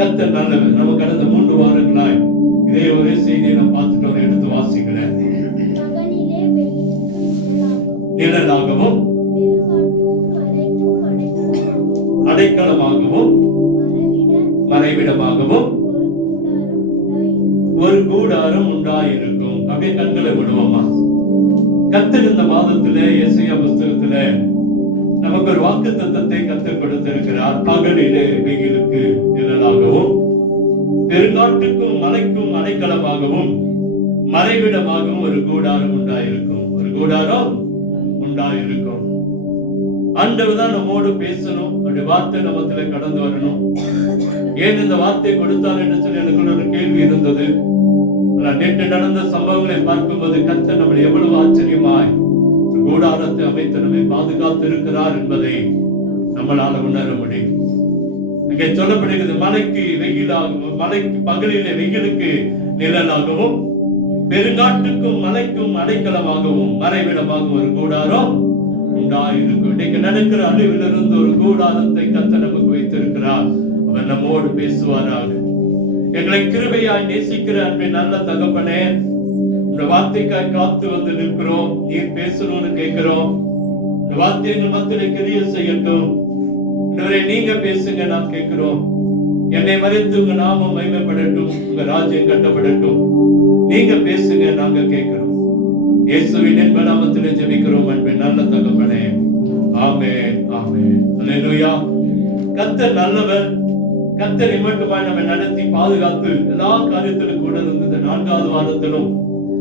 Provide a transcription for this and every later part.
கர்த்தர் நல்லவர். நம்ம கடந்த 3 வாரங்களாய் இதே ஒரே செய்தியை நம்ம பார்த்துட்டோம். எடுத்து வாசிக்கிறேன். நிழலாகவும் அடைக்கலமாகவும் மறைவிடமாகவும் ஒரு கூடாரம் உண்டாயிருக்கும். அப்படியே கண்களை விடுவோமா? கர்த்தர் இந்த மாதத்திலே எசையா புஸ்தகத்துல நமக்கு ஒரு வாக்கு தத்தத்தை கர்த்தர் கொடுத்திருக்கிறார். பகலிலே வெயிலுக்கு நிழலாகவும் பெருங்காட்டுக்கும் மலைக்கும் அடைக்கலமாகவும் மறைவிடமாகவும் ஒரு கூடாரம் உண்டாயிருக்கும். ஒரு கூடாரம் உண்டாயிருக்கும். ஆண்டவர் தான் நம்மோடு பேசணும். அப்படி வார்த்தை நமத்துல கடந்து வரணும். ஏன் இந்த வார்த்தை கொடுத்தார் என்று சொல்லி எனக்கு ஒரு கேள்வி இருந்தது. நேற்று நடந்த சம்பவங்களை பார்க்கும்போது கர்த்தர் நம்மளை எவ்வளவு ஆச்சரியமாய் கூடாரத்தை அமைத்து நம்மை பாதுகாத்து இருக்கிறார் என்பதை நம்மளால உணர முடியும். இங்கே சொல்லப்படுகிறது, மலைக்கு வெயிலாகவும் மலைக்கு பகலிலே வெயிலுக்கு நிழலாகவும் பெருங்காட்டுக்கும் மலைக்கும் அடைக்கலமாகவும் மறைவிடமாகவும் ஒரு கூடாரம் உண்டாயிருக்கும். இன்னைக்கு நடக்கிற அழிவிலிருந்து ஒரு கூடாரத்தை கர்த்தர் நமக்கு வைத்திருக்கிறார். அவர் நம்மோடு பேசுவாராக. எங்களை கிருபையாய் நேசிக்கிற அன்பின் நல்ல தகப்பனே, இந்த வார்த்தைக்காய் காத்து வந்து நிற்கிறோம். நீர் பேசணும்னு கேட்கிறோம். இந்த வார்த்தை எங்கள் மத்தியிலே கிரியை செய்யட்டும். நீங்க பேசுங்க, நான் கேட்கிறோம். என்னை மறைத்து உங்க நாமம் மகிமைப்படட்டும், உங்க ராஜ்யம் கட்டப்படட்டும். நீங்க பேசுங்க, நாங்க கேட்கிறோம். இயேசுவின் இன்ப நாமத்திலே ஜெபிக்கிறோம் அன்பின் நல்ல தகப்பனே. ஆமென், ஆமென். அல்லேலூயா. கர்த்தர் நல்லவர். கர்த்தர் இம்மட்டுமாய் நம்மை நடத்தி பாதுகாத்து எல்லா காரியத்திலும் கூட இருந்தது. 4வது வாரத்திலும்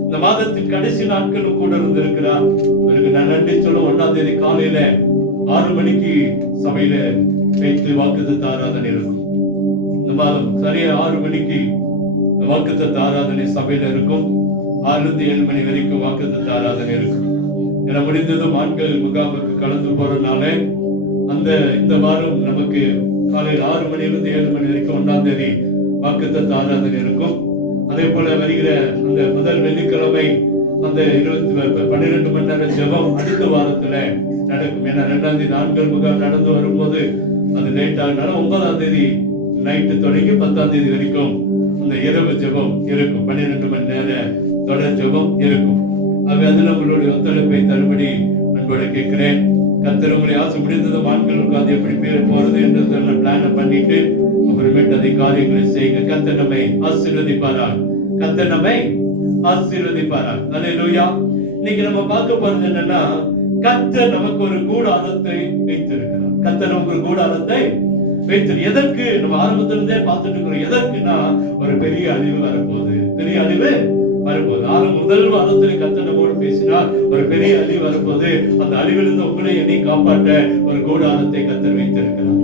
இந்த மாதத்தின் கடைசி நாட்களும் கூட இருந்திருக்கிறார். அவருக்கு நான் நன்றி சொல்ல 1ஆம் தேதி காலையில 6 மணிக்கு சபையில வைத்து வாக்குத்தத்த ஆராதனை இருக்கும். இந்த மாதம் சரியா 6 மணிக்கு வாக்குத்தத்த ஆராதனை சபையில இருக்கும். 6 to 7 மணி வரைக்கும் வாக்குத்தத்த ஆராதனை இருக்கும். என முடிந்ததும் ஆண்கள் முகாமுக்கு கலந்து போறதுனால இந்த வாரம் நமக்கு காலையில் 6 மணியிலிருந்து 7 மணி வரைக்கும் 1ஆம் தேதி வாக்குத்தத்த ஆராதனை இருக்கும். அதே போல வருகிற அந்த முதல் வெள்ளிக்கிழமை அந்த 12 மணி நேர ஜெபம் அடுத்த வாரத்துல நடக்கும். ஏன்னா 2ஆம் தேதி ஆண்கள் முகாம் நடந்து வரும்போது அது லேட் ஆகினால 9ஆம் தேதி நைட்டு தொடங்கி 10ஆம் தேதி வரைக்கும் அந்த இரவு ஜெபம் இருக்கும். 12 மணி நேர தொடர் ஜெபம் இருக்கும். அதுல உங்களுடைய ஒத்துழைப்பை தரும்படி அன்போடு கேட்கிறேன். கர்த்தர் உங்களை ஆசை முடிந்ததும் ஆண்கள் உட்கார்ந்து எப்படி பேர் போறது என்று பிளான பண்ணிட்டு அப்புறமேட்டு அதை காரியங்களை செய்யுங்க. கர்த்தர் நம்மை ஆசீர்வதிப்பாராக. கர்த்தர் நம்மை ஆசீர்வதிப்பாராக. அல்லேலூயா. இன்னைக்கு நம்ம பார்க்க போறது என்னன்னா, கர்த்தர் நமக்கு ஒரு கூடாரத்தை வைத்திருக்கிறார். கர்த்தர் நமக்கு ஒரு கூடாரத்தை வைத்திரு. எதற்கு? நம்ம ஆரம்பத்திலிருந்தே பார்த்துட்டு இருக்கிறோம். எதற்குன்னா, ஒரு பெரிய அழிவு வரப்போகுது. பெரிய அழிவு வரப்போகுது. முதல் வாரத்தில் கர்த்தர் நம்மோடு பேசினார். ஒரு பெரிய அழிவு வரப்போது. அந்த அழிவிலிருந்து உங்களை என்னை காப்பாற்ற ஒரு கூடாரத்தை கர்த்தர் வைத்திருக்கிறார்.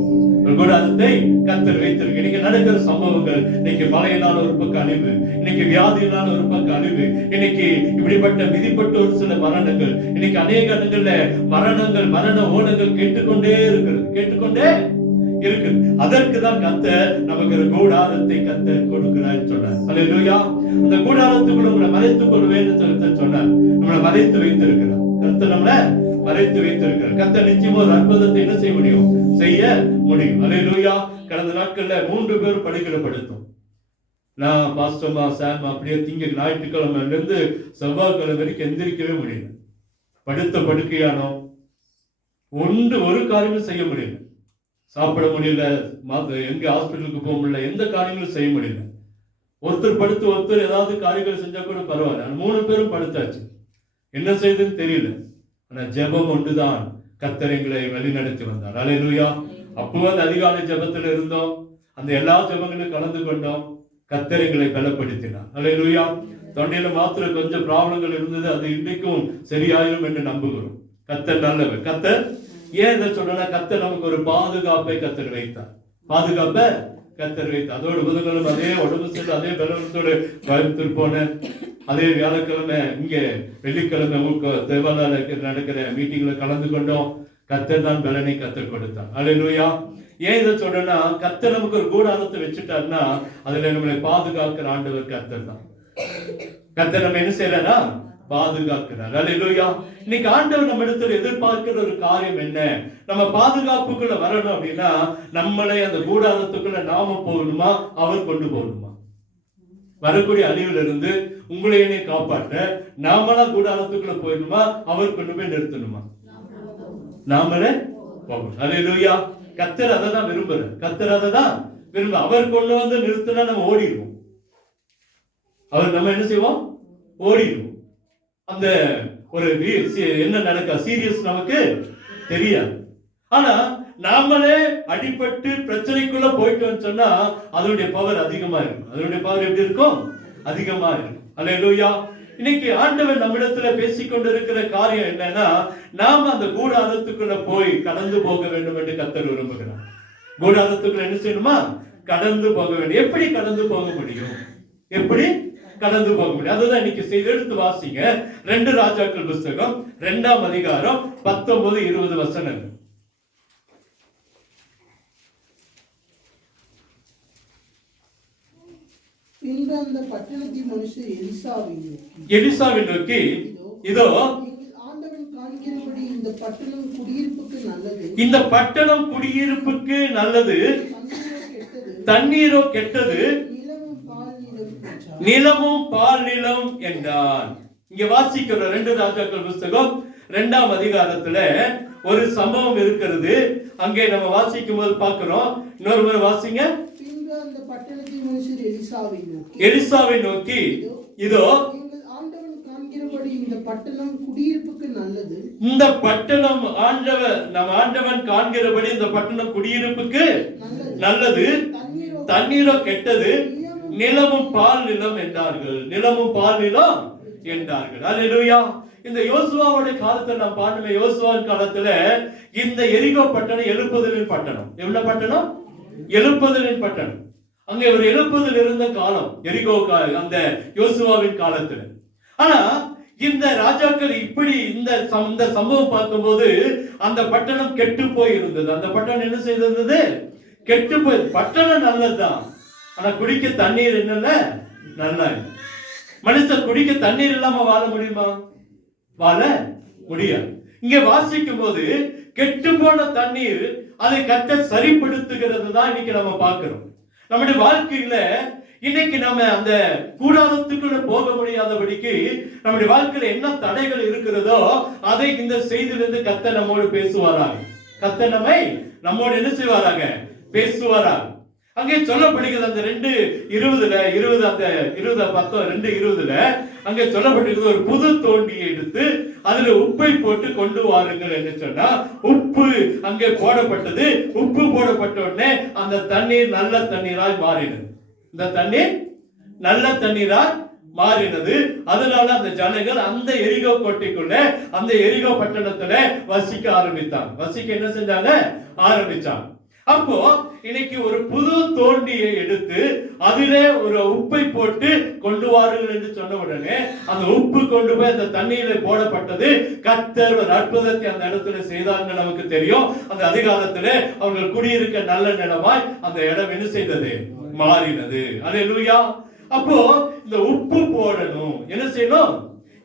ஒரு கூடாரத்தை கர்த்தர் வைத்திருக்கிறார். இன்னைக்கு நடக்கிற சம்பவங்கள், இன்னைக்கு மழையினால் ஒரு பக்கம் அழிவு, இன்னைக்கு வியாதியினால் ஒரு பக்கம் அழிவு, இன்னைக்கு இப்படிப்பட்ட விதிப்பட்ட ஒரு சில மரணங்கள், இன்னைக்கு அநேக இடங்கள்ல மரணங்கள், மரண ஓலங்கள் கேட்டுக்கொண்டே இருக்குது. அதற்கு தான் கர்த்தர் நமக்கு ஒரு கூடாரத்தை கர்த்தர் கொடுக்கிறார் சொன்னார். அல்லேலூயா. அந்த கூடாரத்துக்குள்ள உங்களை மறைத்துக் கொள்வேன்னு கர்த்தர் சொன்னார். நம்மளை மறைத்து வைத்திருக்கிறார். கர்த்தர் நம்மளை மறைத்து வைத்திருக்கிறார். கர்த்தர் நிச்சயமா ஒரு அற்புதத்தை என்ன செய்ய முடியும்? செய்ய முடியும். அல்லேலூயா. கடந்த நாட்கள்ல 3 பேர் படுக்கைப்படுத்தும். நான் பாஸ்டர்மா சாம் அப்படியே ஞாயிற்றுக்கிழமைல இருந்து செவ்வாய்க்கிழமை வரைக்கும் எந்திரிக்கவே முடியல. படுத்த படுக்கையானோ ஒரு காரியமும் செய்ய முடியல. சாப்பிட முடியல, எங்க ஹாஸ்பிட்டலுக்கு போக முடியல, எந்த காரியங்களும் செய்ய முடியல. ஒருத்தர் படுத்து ஒருத்தர் ஏதாவது காரியங்கள் செஞ்சா கூட பரவாயில்ல. 3 பேரும் படுத்தாச்சு. என்ன செய்யுதுன்னு தெரியல. ஆனா ஜெபம் ஒன்றுதான் கர்த்தர் எங்களை வழிநடத்தி வந்தார். அல்லேலூயா. அப்போ அந்த அதிகாலை ஜெபத்துல இருந்தோம். அந்த எல்லா ஜெபங்களும் கலந்து கொண்டோம். கர்த்தர் எங்களை பலப்படுத்தினார். அல்லேலூயா. தொண்டையில மாத்திரம் கொஞ்சம் ப்ராப்ளங்கள் இருந்தது. அது இன்னைக்கும் சரியாயிரும் என்று நம்புகிறோம். கர்த்தர் நல்லவர். கர்த்தர் ஏன் இதை சொல்றா? கர்த்தர் நமக்கு ஒரு பாதுகாப்பை கர்த்தர் வைத்தார். பாதுகாப்பை கர்த்தர் வைத்தார். அதோட புதன்கிழமை அதே உடம்பு சேர்ந்து அதே பலவத்தோடு கோயம்புத்தூர் போனேன். அதே வியாழக்கிழமை இங்க வெள்ளிக்கிழமை தேவாலயத்தில் நடக்கிற மீட்டிங்ல கலந்து கொண்டோம். கர்த்தர் தான் பலனை கர்த்தர் கொடுத்தார். அல்லேலூயா. ஏன் இதை சொல்றேன்னா, கர்த்தர் நமக்கு ஒரு கூடாரத்தை வச்சுட்டாருன்னா அதுல நம்மளை பாதுகாக்கிற ஆண்டவர் கர்த்தர் தான். கர்த்தர் நம்ம என்ன செய்யறா? பாதுகாக்கிறார். அல்லேலூயா. இன்னைக்கு ஆண்டவர் நம்ம இடத்துல எதிர்பார்க்கிற ஒரு காரியம் என்ன? நம்ம பாதுகாப்புக்குள்ள வரணும் அப்படின்னா நம்மளை அந்த கூடாரத்துக்குள்ள நாம போகணுமா, அவர் கொண்டு போகணுமா? வரக்கூடிய அழிவுல இருந்து உங்களை என்னை காப்பாற்ற நாமளா கூடாரத்துக்குள்ள போயிடணுமா, அவர் கொண்டு போய் நிறுத்தணுமா? நாமளே போகணும். அல்லேலூயா. கர்த்தர் அதை தான் விரும்புறார். கர்த்தர் அதை தான் விரும்ப. அவர் கொண்டு வந்து நிறுத்தினா நம்ம ஓடிடுவோம். அவர் நம்ம என்ன செய்வோம்? ஓடிடுவோம். அந்த ஒரு என்ன நடக்க சீரியஸ் நமக்கு தெரியாது. ஆனா நாமளே அடிபட்டு பிரச்சனைக்குள்ள போயிட்டோம்னு சொன்னா அதனுடைய பவர் அதிகமா இருக்கும். அதனுடைய பவர் எப்படி இருக்கும்? அதிகமா இருக்கும். அல்லேலூயா. இன்னைக்கு ஆண்டவர் நம்மிடத்துல பேசிக்கொண்டிருக்கிற காரியம் என்னன்னா, நாம அந்த கூடாரத்துக்குள்ள போய் கடந்து போக வேண்டும் என்று கர்த்தர் விரும்புகிறார். கூடாரத்துக்குள்ள என்ன செய்யணுமா? கடந்து போக வேண்டும். எப்படி கடந்து போக முடியும்? எப்படி கடந்து போக முடியும்? அதுதான் இன்னைக்கு செய்தி. எடுத்து வாசிங்க 2 ராஜாக்கள் புஸ்தகம் 2ஆம் அதிகாரம் 19-20 வசனங்கள். பின்பு அந்த பட்டணத்தின் மனுஷர் எலிசாவை நோக்கி, இதோ ஆண்டவன் காண்கிறபடி இந்த பட்டணம் குடியிருப்புக்கு நல்லது, இந்த பட்டணம் குடியிருப்புக்கு நல்லது, தண்ணீரோ கெட்டது, நிலமும் பால் நிலம் என்றான். இங்க வாசிக்கிற 2 ராஜாக்கள் புஸ்தகம் 2ஆம் அதிகாரத்துல ஒரு சம்பவம் இருக்கிறது. அங்கே நம்ம வாசிக்கும் போது பார்க்கிறோம். இன்னொரு முறை வாசிங்க. அந்த பட்டணத்தின் மனுஷர் எலிசாவை நோக்கி, இதோ ஆண்டவன் காண்கிறபடி இந்த பட்டணம் குடியிருப்புக்கு நல்லது, இந்த பட்டணம் ஆண்டவன் காண்கிறபடி இந்த பட்டணம் குடியிருப்புக்கு நல்லது, தண்ணீரோ கெட்டது, நிலமும் பால் நிலம் என்றார்கள். நிலமும் பால் நிலம் என்றார்கள். அல்லேலூயா. இந்த யோசுவாவுடைய காலத்துல நாம் பாடுமே, யோசுவாவின் காலத்துல இந்த எரிகோ பட்டணம் எழுப்புதலின் பட்டணம். எவ்வளவு பட்டணம்? எழுப்புதலின் பட்டணம். அங்கே ஒரு எழுப்புதல் இருந்த காலம் எரிகோ, அந்த யோசுவாவின் காலத்துல. ஆனா இந்த ராஜாக்கள் இப்படி இந்த சம்பவம் பார்க்கும்போது அந்த பட்டணம் கெட்டு போய் இருந்தது. அந்த பட்டணம் என்ன செய்திருந்தது? கெட்டு போய். பட்டணம் நல்லதுதான், ஆனா குடிக்க தண்ணீர் என்னல்ல, நல்லா. மனுஷன் குடிக்க தண்ணீர் இல்லாம வாழ முடியுமா? வாழ முடியாது. இங்க வாசிக்கும் போது கெட்டு போன தண்ணீர் அதை கர்த்தர் சரிப்படுத்துகிறது தான் இன்னைக்கு நம்ம பார்க்கிறோம். நம்முடைய வாழ்க்கையில இன்னைக்கு நம்ம அந்த கூடாரத்துக்குள்ள போக முடியாதபடிக்கு நம்முடைய வாழ்க்கையில என்ன தடைகள் இருக்கிறதோ அதை இந்த செய்தியிலிருந்து கர்த்தர் நம்மோடு பேசுவாராங்க. கர்த்தர் நம்மோடு என்ன செய்வாராங்க? பேசுவாராங்க. அங்கே சொல்லப்படுகிறது அந்த 2:20 அந்த 2:20 அங்கே சொல்லப்பட்டிருக்கிறது, ஒரு புது தோண்டியை எடுத்து அதுல உப்பை போட்டு கொண்டு வாருங்கள் என்று சொன்னா உப்பு அங்கே போடப்பட்டது. உப்பு போடப்பட்ட உடனே அந்த தண்ணீர் நல்ல தண்ணீராய் மாறினது. இந்த தண்ணீர் நல்ல தண்ணீராய் மாறினது. அதனால அந்த ஜனங்கள் அந்த எரிகோ கோட்டைக்குள்ள, அந்த எரிகோ பட்டணத்துல வசிக்க ஆரம்பித்தாங்க. வசிக்க என்ன செஞ்சாங்க? ஆரம்பிச்சாங்க. அப்போ இன்னைக்கு ஒரு புது தோண்டியை எடுத்து அதிலே ஒரு உப்பை போட்டு கொண்டு வாருங்கள் என்று சொன்ன உடனே அந்த உப்பு கொண்டு போய் அந்த தண்ணீரில் போடப்பட்டது. கர்த்தர் ஒரு அற்புதத்தை அந்த இடத்துல செய்தாங்க. நமக்கு தெரியும், அந்த அதிகாரத்துல அவர்கள் குடியிருக்க நல்ல நிலமாய் அந்த இடம் என்ன செய்தது? மாறினது. அல்லேலூயா. அப்போ இந்த உப்பு போடணும். என்ன செய்யணும்?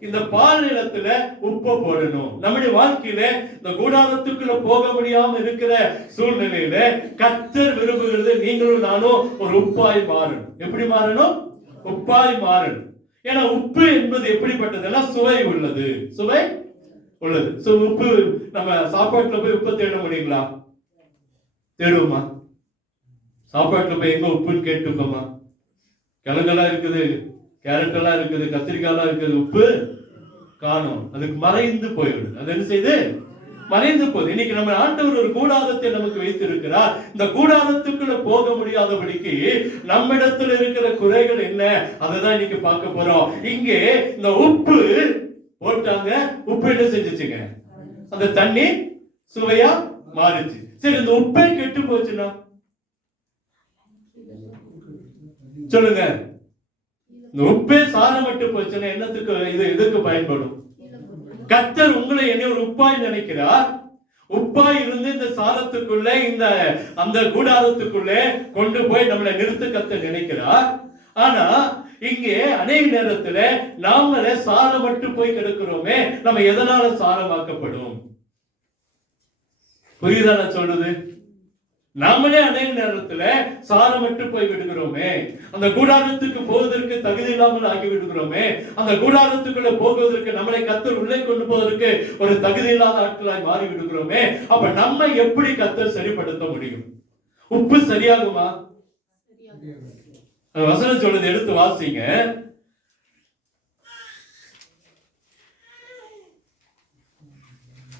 இந்த பால் நிலத்துல உப்பு போடணும். நம்முடைய வாழ்க்கையில இந்த கூடாரத்துக்குள்ள போக முடியாம இருக்கிற சூழ்நிலையில கர்த்தர் விரும்புகிறது நீங்களும் நானும் ஒரு உப்பாய் மாறணும். எப்படி மாறணும்? உப்பாய் மாறணும். ஏன்னா உப்பு என்பது எப்படிப்பட்டதுன்னா சுவை உள்ளது. சுவை உள்ளது. உப்பு நம்ம சாப்பாட்டுல போய் உப்பு தேட முடியுங்களா? தேடுவோமா? சாப்பாட்டுல போய் எங்க உப்புன்னு கேட்டுக்கோமா? கிழங்கெல்லாம் இருக்குது, கேரட் எல்லாம் இருக்குது, கத்திரிக்காய் எல்லாம் இருக்குது, உப்பு காணும். அதுக்கு மறைந்து போயிடுது. அது என்ன செய்து? மறைந்து போகுது. இன்னைக்கு நம்ம ஆண்டவர் ஒரு கூடாரத்தை நமக்கு வைத்து இருக்கிறார். இந்த கூடாரத்துக்குள்ள போக முடியாதபடிக்கு நம்மிடத்துல இருக்கிற குறைகள் என்ன, அதுதான் இன்னைக்கு பார்க்க போறோம். இங்கே இந்த உப்பு போட்டாங்க. உப்பு என்ன செஞ்சுச்சுங்க? அந்த தண்ணி சுவையா மாறிச்சு. சரி, இந்த உப்பே கெட்டு போச்சுன்னா சொல்லுங்க. இந்த உப்பே சாரமட்டு போச்சுன்னா என்னத்துக்கு இது எதுக்கு பயன்படும்? கர்த்தர் உங்களை என்ன ஒரு உப்பாய் நினைக்கிறார். உப்பாய் இருந்து இந்த சாதத்துக்குள்ள, இந்த அந்த கூடாரத்துக்குள்ளே கொண்டு போய் நம்மளை நிறுத்த கர்த்தர் நினைக்கிறார். ஆனா இங்கே அநேக நேரத்துல நாமளே சாரமற்று போய் கிடக்கிறோமே. நம்ம எதனால சாரமாக்கப்படும்? புரியுதா நான் சொல்றது? நாமளே அநேக நேரத்துல சாரமற்று போய் விடுகிறோமே. அந்த கூடாரத்துக்கு போவதற்கு தகுதி இல்லாமல் ஆகி விடுகிறோமே. அந்த கூடாரத்துக்குள்ள போவதற்கு நம்மளை கர்த்தர் உள்ளே கொண்டு போவதற்கு ஒரு தகுதி இல்லாத ஆட்களாய் மாறி விடுகிறோமே. அப்ப நம்ம எப்படி கர்த்தர் சரிப்படுத்த முடியும்? உப்பு சரியாகுமா? வசனம் சொல்றது எடுத்து வாசிங்க.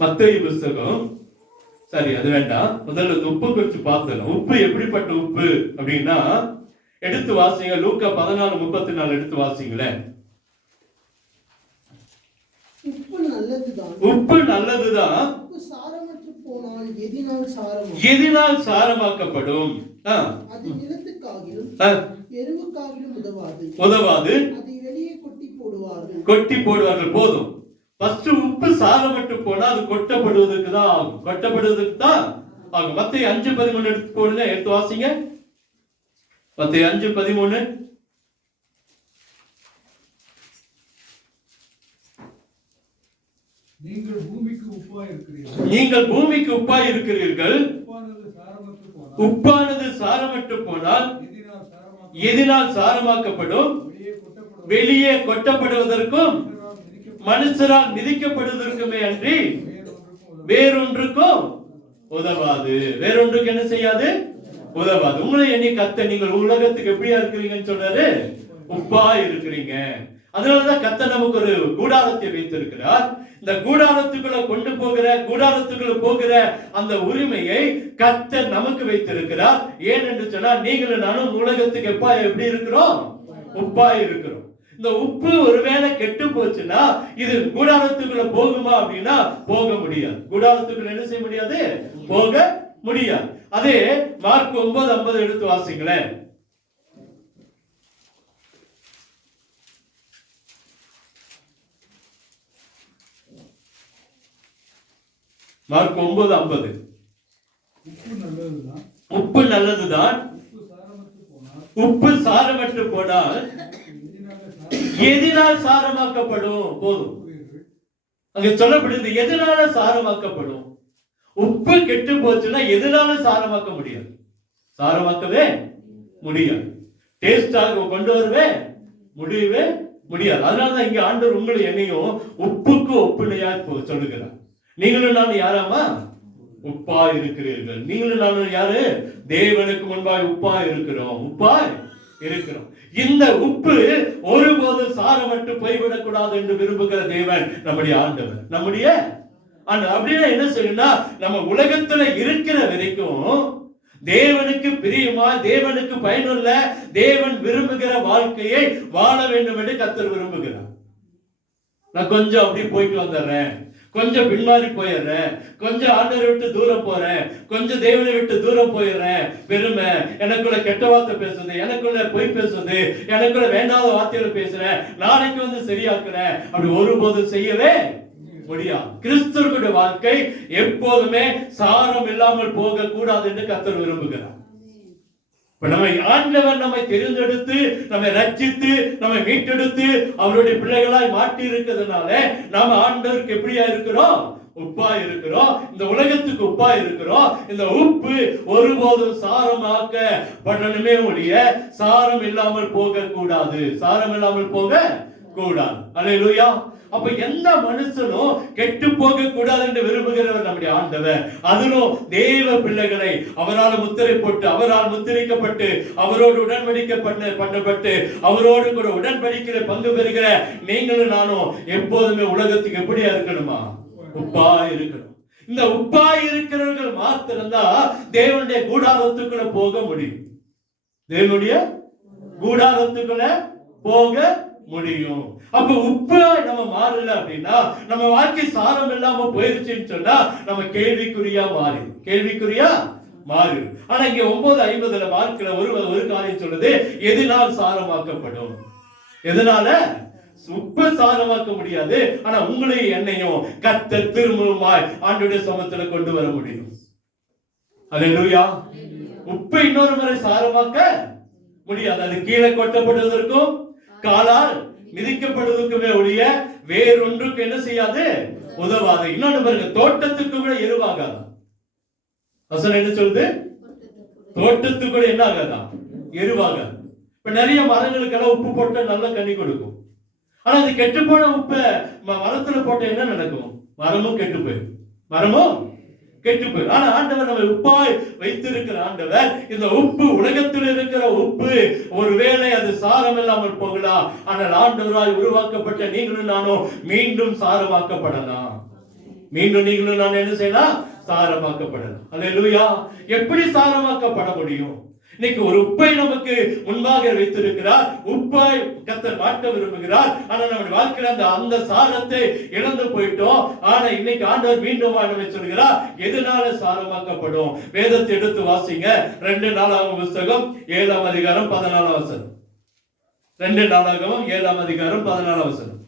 மத்தேயு புத்தகம், சரி அது வேண்டாம், முதல்ல உப்பு குறித்து பார்த்தோம். உப்பு எப்படிப்பட்ட உப்பு அப்படின்னா எடுத்து வாசிங்க. லூக்கா 14:34 எடுத்து வாசிங்களேன். உப்பு நல்லதுதான். உப்பு நல்லதுதான். உப்பு சாரமற்று போனால் எதினால் எதினால் சாரமாக்கப்படும்? அது நிலத்துக்காகிலும் எறும்புக்காகிலும் உதவாது. அதை வெளியே கொட்டி போடுவார்கள். போதும். ஃபர்ஸ்ட் உப்பு சாரமற்று போனா அது கொட்டப்படுவதற்கு தான் ஆகும். கொட்டப்படுவதற்கு தான் ஆகும். மத்தேயு 5:13 எடுத்து போடுங்க. எடுத்து வாசிங்க. மத்தேயு 5:13. நீங்கள் பூமிக்கு உப்பாய் இருக்கிறீர்கள். உப்பானது சாரமற்று போனால் எதினால் சாரமாக்கப்படும்? வெளியே கொட்டப்படுவதற்கும் மனுஷரால் மிதிக்கப்படுவதற்குமே அன்றி வேறொன்றுக்கும் உதவாது. வேறொன்றுக்கு என்ன செய்யாது? உதவாது. உங்களை எண்ணி கர்த்தர் நீங்கள் உலகத்துக்கு எப்படியா இருக்கிறீங்கன்னு சொல்றாரு? உப்பா இருக்கிறீங்க. அதனாலதான் கர்த்தர் நமக்கு ஒரு கூடாரத்தை வைத்திருக்கிறார். இந்த கூடாரத்துக்குள்ள போகிற அந்த உரிமையை கர்த்தர் நமக்கு வைத்திருக்கிறார். ஏன் என்று சொன்னா நீங்களும் நானும் உலகத்துக்கு எப்படி இருக்கிறோம்? உப்பா இருக்கிறோம். இந்த உப்பு ஒருவேளை கெட்டு போச்சுன்னா இது கூடாரத்துக்குள்ள போகுமா அப்படின்னா போக முடியாது. கூடாரத்துக்குள்ள என்ன செய்ய முடியாது? போக முடியாது. அதே மார்க் 9:50 எடுத்து வாசிங்களேன். மார்க் 9:50. உப்பு நல்லதுதான். உப்பு சாரமற்று போனால் எதினால் சாரமாக்கப்படும்? போதும். அங்க சொல்லப்படுது எதனால சாரமாக்கப்படும். உப்பு கெட்டு போச்சுன்னா எதனால சாரமாக்க முடியாது? சாரமாக்கவே முடியாது. டேஸ்டாக கொண்டு வரவே முடியவே முடியாது. அதனாலதான் இங்க ஆண்டவர் உங்களை என்னையும் உப்புக்கு ஒப்புணையா சொல்லுகிறார். நீங்களும் நானும் யாராமா? உப்பா இருக்கிறீர்கள். நீங்களும் நானும் யாரு? தேவனுக்கு முன்பாய் உப்பா இருக்கிறோம். உப்பா இருக்கிறோம். இந்த உப்பு ஒருபோது சாரமற்று போய்விடக் கூடாது என்று விரும்புகிற தேவன் நம்முடைய ஆண்டவர். நம்முடைய அப்படின்னா என்ன செய்யணும்னா நம்ம உலகத்துல இருக்கிற வரைக்கும் தேவனுக்கு பிரியமா, தேவனுக்கு பயனுள்ள, தேவன் விரும்புகிற வாழ்க்கையை வாழ வேண்டும் என்று கர்த்தர் விரும்புகிறார். நான் கொஞ்சம் அப்படி போயிட்டு வந்துடுறேன், கொஞ்சம் பின்மாறி போயிடுறேன், கொஞ்சம் ஆண்டவரை விட்டு தூரம் போறேன், கொஞ்சம் தேவனை விட்டு தூரம் போயிடுறேன், பெருமை, எனக்குள்ள கெட்ட வார்த்தை பேசுறது, எனக்குள்ள பொய் பேசுறது, எனக்குள்ள வேண்டாத வார்த்தைகளை பேசுறேன், நாளைக்கு வந்து சரியாக்குறேன், அப்படி ஒருபோதும் செய்யவே முடியாது. கிறிஸ்தவர்களுடைய வாழ்க்கை எப்போதுமே சாரம் இல்லாமல் போக கூடாது என்று கர்த்தர் விரும்புகிறார். நம்மை ஆண்டவர் நம்மை தெரிந்தெடுத்து நம்மை ரட்சித்து நம்மை மீட்டெடுத்து அவருடைய பிள்ளைகளாய் மாற்றி இருக்கிறதுனால நாம ஆண்டவருக்கு எப்படியா இருக்கிறோம்? உப்பா இருக்கிறோம். இந்த உலகத்துக்கு உப்பா இருக்கிறோம். இந்த உப்பு ஒருபோதும் சாரமாக்க படணுமே ஒழிய சாரம் இல்லாமல் போக கூடாது. சாரம் இல்லாமல் போக கூடாது. அல்லேலூயா. அப்ப எந்த மனுஷனும் கெட்டு போக கூடாது என்று விரும்புகிறவர் நம்முடைய ஆண்டவர். அதிலும் தேவ பிள்ளைகளை அவரால் முத்திரை போட்டு, அவரால் முத்திரிக்கப்பட்டு, அவரோடு உடன்படிக்கை பண்ணப்பட்டு, அவரோடு கூட உடன்படிக்கிற பங்கு பெறுகிற நீங்களும் நானும் எப்போதுமே உலகத்துக்கு எப்படியா இருக்கணுமா? உப்பா இருக்கணும். இந்த உப்பா இருக்கிறவர்கள் மாத்திரம்தான் தேவனுடைய கூடாரத்துக்குள்ள போக முடியும். தேவனுடைய கூடாரத்துக்குள்ள போக முடியும். அப்ப உப்பு நம்ம மாறல அப்படின்னா, நம்ம வாழ்க்கை சாரம் இல்லாம போயிருச்சுன்னு சொன்னா நம்ம கேள்விக்குறியா மாறி. ஆனா இங்க 9:50 மார்க்ல ஒரு காரியம் சொல்லுது, எதனால் சாரமாக்கப்படும்? எதனால? உப்பு சாரமாக்க முடியாது. ஆனா உங்களையும் என்னையும் கர்த்தர் திரும்பவுமாய் ஆண்டவருடைய சமூகத்துல கொண்டு வர முடியும். அல்லேலூயா. உப்பு இன்னொரு முறை சாரமாக்க முடியாது. அது கீழே கொட்டப்படுவதற்கும் காலால் மிதிக்கப்படுவதற்குமே ஒழிய வேறொன்றுக்கு என்ன செய்யாது, உதவாது. இன்னொன்னு பாருங்க, தோட்டத்துக்கு கூட எருவாகாது. வசனம் என்ன சொல்லுது? தோட்டத்துக்கு கூட என்ன ஆகாதான், எருவாகாது. இப்ப நிறைய மரங்களுக்கெல்லாம் உப்பு போட்டா நல்ல கனி கொடுக்கும். ஆனா அது கெட்டு போன உப்பை மரத்துல போட்ட என்ன நடக்கும்? மரமும் கெட்டு போயிடும், மரமும் கெட்டு போயிடும். ஆனா ஆண்டவர் நம்ம உப்பாய் வைத்திருக்கிற ஆண்டவர், இந்த உப்பு உலகத்தில் இருக்கிற உப்பு ஒருவேளை அது சாரம் இல்லாமல் போகலாம், ஆனால் ஆண்டவரால் உருவாக்கப்பட்ட நீங்களும் நானும் மீண்டும் சாரமாக்கப்படலாம். மீண்டும் நீங்களும் நானும் என்ன செய்யலாம்? சாரமாக்கப்படலாம். அல்லேலூயா. எப்படி சாரமாக்கப்பட முடியும்? இன்னைக்கு ஒரு உப்பை நமக்கு முன்பாக வைத்திருக்கிறார். உப்பை கர்த்தர் மாற்ற விரும்புகிறார். ஆனா நம்முடைய வாழ்க்கையில அந்த சாரத்தை இழந்து போயிட்டோம். ஆனா இன்னைக்கு ஆண்டவர் மீண்டும் ஆண்டவை சொல்கிறார், எதனால சாரமாக்கப்படும்? வேதத்தை எடுத்து வாசிங்க. 2 நாளாகமம் புத்தகம் 7ஆம் அதிகாரம் 14ஆம் வசனம். 2 நாளாகமம் 7ஆம் அதிகாரம் 14ஆம் வசனம்.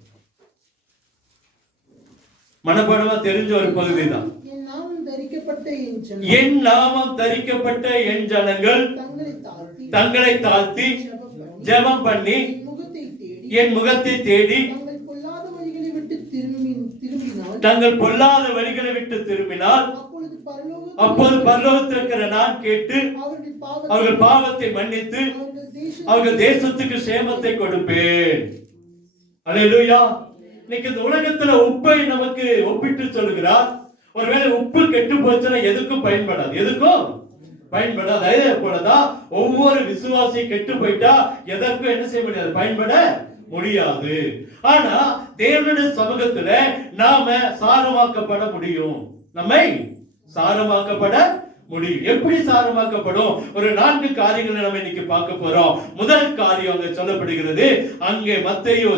மனப்பாடமா தெரிஞ்ச ஒரு பகுதி தான். என் நாமம் தரிக்கப்பட்ட என் ஜனங்கள் தங்களை தாழ்த்தி ஜெபம் பண்ணி என் முகத்தை தேடி தங்கள் பொல்லாத வழிகளை விட்டு திரும்பினால் அப்போது பரலோகத்தில் இருக்கிற நான் கேட்டு அவர்கள் பாவத்தை மன்னித்து அவர்கள் தேசத்துக்கு சேமத்தை கொடுப்பேன். அல்லேலூயா. இன்னைக்கு இந்த உலகத்துல உப்பை நமக்கு ஒப்பிட்டு சொல்லுகிறார். ஒருவேளை உப்பு கெட்டு போச்சுன்னா எதுக்கும் பயன்படாது, எதுக்கும் பயன்படாது. அதே போலதான் ஒவ்வொரு விசுவாசி கெட்டு போயிட்டா எதற்கும் என்ன செய்ய முடியாது, பயன்பட முடியாது. ஆனா தேவனுடைய சமூகத்துல நாம சாரமாக்கப்பட முடியும், நம்மை சாரமாக்கப்பட முடியும். எப்படி சாரமாக்கப்படும்? ஒரு 4 காரியங்களை நம்ம இன்னைக்கு பார்க்க போறோம். முதல் காரியம் அங்க சொல்லப்படுகிறது. அங்கே மத்தேயு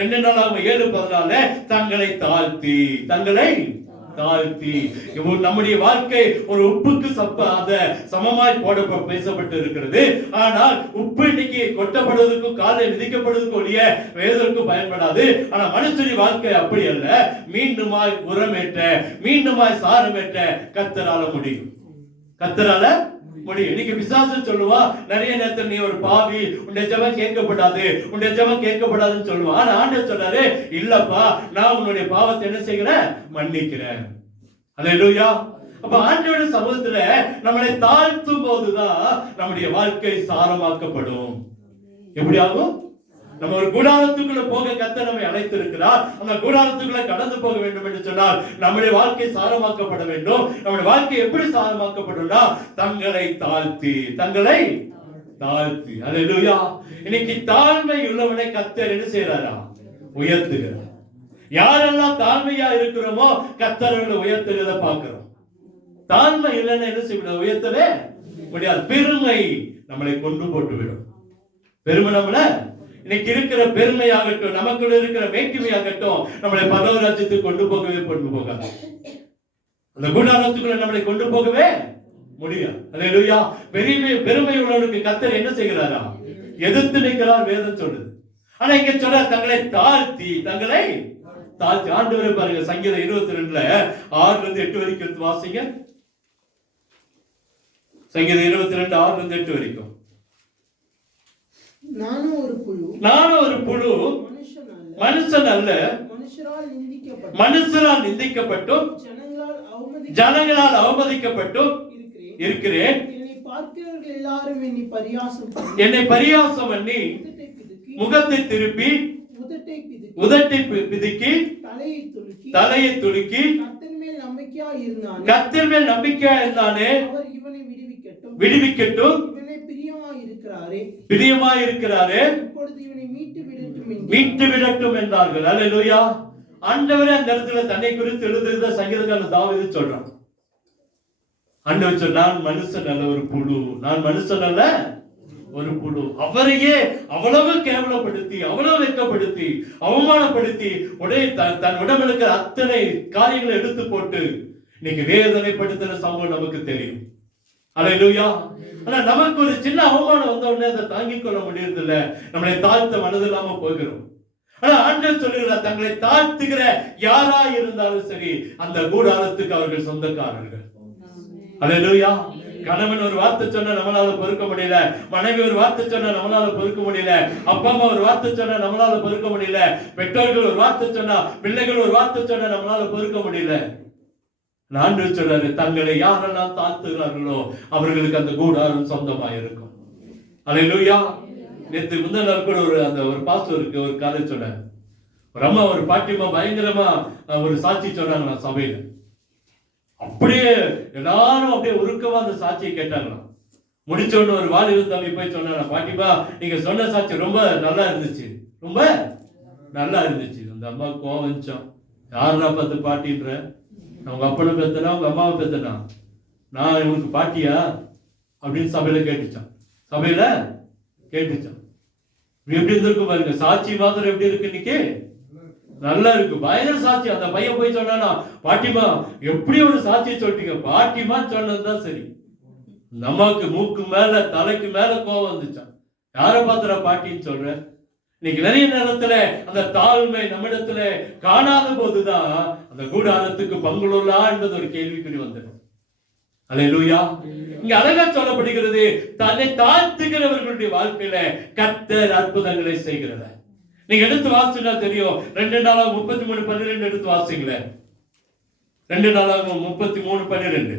2 நாளாகமம் 7:14 தங்களை தாழ்த்தி, தங்களை தாழ்த்தி. நம்முடைய வாழ்க்கை ஒரு உப்புக்கு சமமாய் பேசப்பட்டு இருக்கிறது. ஆனால் உப்பு இன்னைக்கு கொட்டப்படுவதற்கும் காலை மிதிக்கப்படுவதற்கும் ஒழிய வேதற்கும் பயன்படாது. ஆனா மனுஷனுடைய வாழ்க்கை அப்படி அல்ல. மீண்டுமாய் உரமேற்ற, மீண்டுமாய் சாரமேற்ற கர்த்தரால முடியும், கர்த்தரால முடியும். இன்னைக்கு பிசாசு சொல்லுவா, நிறைய நேரத்தில் நீ ஒரு பாவி, உன்னுடைய ஜெபம் கேட்கப்படாது, உன்னுடைய ஜெபம் கேட்கப்படாதுன்னு சொல்லுவா. ஆனா ஆண்டவர் சொல்றாரு, இல்லப்பா நான் உன்னுடைய பாவத்தை என்ன செய்கிறேன், மன்னிக்கிறேன். அல்லேலூயா. அப்ப ஆண்டவருடைய சமூகத்துல நம்மளை தாழ்த்தும் போதுதான் நம்முடைய வாழ்க்கை சாரமாக்கப்படும். எப்படி ஆகும்? நம்ம ஒரு கூடாரத்துக்குள்ள போக கர்த்தர் நம்மை அழைத்திருக்கிறார். அந்த கூடாரத்துக்குள்ள கடந்து போக வேண்டும் என்று சொன்னால் நம்முடைய வாழ்க்கை சாரமாக்கப்பட வேண்டும். நம்முடைய வாழ்க்கை எப்படி சாரமாக்கப்படும்னா தங்களை தாழ்த்தி, தங்களை தாழ்த்தி. அல்லேலூயா. இன்னைக்கு தாழ்மை உள்ளவனை கர்த்தர் என்ன செய்யறாரா, உயர்த்துகிறார். யாரெல்லாம் தாழ்மையா இருக்கிறோமோ கர்த்தர் உயர்த்துகிறத பார்க்கிறோம். தாழ்மை இல்லைன்னா என்ன செய்ய, உயர்த்தவே முடியாது. பெருமை நம்மளை கொண்டு போட்டு விடும். பெருமை நம்மள இன்னைக்கு இருக்கிற பெருமையாகட்டும், நமக்குள்ள இருக்கிற மேன்மையாகட்டும் நம்மளை பரலோகத்துக்கு கொண்டு போகாது. அந்த கூடாரத்துக்குள்ள நம்மளை கொண்டு போகவே முடியாது. அல்லேலூயா. பெருமை உள்ளவனுக்கு கர்த்தர் என்ன செய்கிறாரா, எதிர்த்து நிற்கிறார் வேதம் சொல்லுது. ஆனா இங்க சொல்ற தங்களை தாழ்த்தி, தங்களை தாழ்த்தி. ஆண்டவரை பாருங்க, சங்கீதம் 22 6-8 வரைக்கும் எடுத்து வாசிங்க. சங்கீதம் 22 6-8 வரைக்கும். நானும் ஒரு புழு, மனுஷன் அல்ல, மனுஷரால் நிந்திக்கப்பட்டும் ஜனங்களால் அவமதிக்கப்பட்டும் இருக்கிறேன். என்னை பரியாசம் பண்ணி முகத்தை திருப்பி உதட்டை பிதுக்கி தலையை துலுக்கி கர்த்தர் மேல் நம்பிக்கையா இருந்தானே விடுவிக்கட்டும், பிரியமாயிருக்கிறாரே மீட்டு விடட்டும் என்றார்கள். அல்லேலூயா. ஆண்டவரே அந்த இடத்துல தன்னை குறித்து எழுதுகிற சங்கீதக்காரன் தாவீது சொல்றான். ஆண்டவர் சொன்னார், நான் மனுஷன் அல்ல ஒரு புழு, நான் மனுஷன் அல்ல ஒரு புழு. அவரையே அவ்வளவு கேவலப்படுத்தி, அவ்வளவு வெட்கப்படுத்தி, அவமானப்படுத்தி தன் உடம்புக்கு அத்தனை காரியங்களை எடுத்து போட்டு இன்னைக்கு வேதனைப்படுத்துற சம்பவம் நமக்கு தெரியும். அல்லேலூயா. ஆனா நமக்கு ஒரு சின்ன அவமானம் வந்த உடனே அதை தாங்கிக் கொள்ள முடியறதில்ல, நம்மளை தாழ்த்த மனது இல்லாம போகிறோம். ஆனா ஆண்டவர் சொல்லுகிறார், தங்களை தாழ்த்துகிற யாரா இருந்தாலும் சரி அந்த கூடாரத்துக்கு அவர்கள் சொந்தக்காரர்கள். அல்லேலூயா. கணவன் ஒரு வார்த்தை சொன்னா நம்மளால பொறுக்க முடியல, மனைவி ஒரு வார்த்தை சொன்னா நம்மளால பொறுக்க முடியல, அப்பா அம்மா ஒரு வார்த்தை சொன்னா நம்மளால பொறுக்க முடியல, பெற்றோர்கள் ஒரு வார்த்தை சொன்னா, பிள்ளைகள் ஒரு வார்த்தை சொன்னா நம்மளால பொறுக்க முடியல. ஆண்டவர் சொல்றாரு, தங்களை யாரெல்லாம் தாழ்த்துகிறார்களோ அவர்களுக்கு அந்த கூடாரம் சொந்தமா இருக்கும். அல்லேலூயா. நேற்று முந்தின நாள் கூட ஒரு பாஸ்டருக்கு ஒரு கதை சொன்னார். ஒரு அம்மா ஒரு பாட்டிமா பயங்கரமா ஒரு சாட்சி சொன்னாங்களா சபையில. அப்படியே எல்லாரும் அப்படியே உருக்கமா அந்த சாட்சியை கேட்டாங்களாம். முடிச்ச உடனே ஒரு வாலிப தம்பி போய் சொன்னா, பாட்டிமா நீங்க சொன்ன சாட்சி ரொம்ப நல்லா இருந்துச்சு, ரொம்ப நல்லா இருந்துச்சு. அந்த அம்மா கோவம் வந்துச்சோம். யாரெல்லாம் பார்த்து பாட்டின்ற? அவங்க அப்பனை பெத்தனா அவங்க அம்மாவை பெத்தனா? நான் இவனுக்கு பாட்டியா அப்படின்னு சபையில கேட்டுச்சான். சபையில கேட்டுச்சான். எப்படி இருந்திருக்கும் பாருங்க. சாட்சி மாத்திரம் எப்படி இருக்கு இன்னைக்கு? நல்லா இருக்கு. பயங்கர சாட்சி. அந்த பையன் போய் சொன்னானா, பாட்டிமா எப்படி ஒரு சாட்சியை சொல்லிட்டீங்க, பாட்டிமா சொன்னதுதான் சரி. நமக்கு மூக்கு மேல தலைக்கு மேல கோவம் வந்துச்சான். யார பாத்திர பாட்டின்னு சொல்ற? இன்னைக்கு நிறைய நேரத்துல அந்த தாழ்மை நம்மிடத்துல காணாத போதுதான் அந்த கூடாரத்துக்கு பங்குள்ளா என்பது ஒரு கேள்விக்குறி வந்துடும். அல்லேலூயா. இங்க அழகா சொல்லப்படுகிறது, தன்னை தாழ்த்துகிறவர்களுடைய வாழ்க்கையில கர்த்தர் அற்புதங்களை செய்கிறத. நீங்க எடுத்து வாசிச்சா தெரியும். 2 நாளாக 33:12 எடுத்து வாசிங்களே. 2 நாளாக 33:12.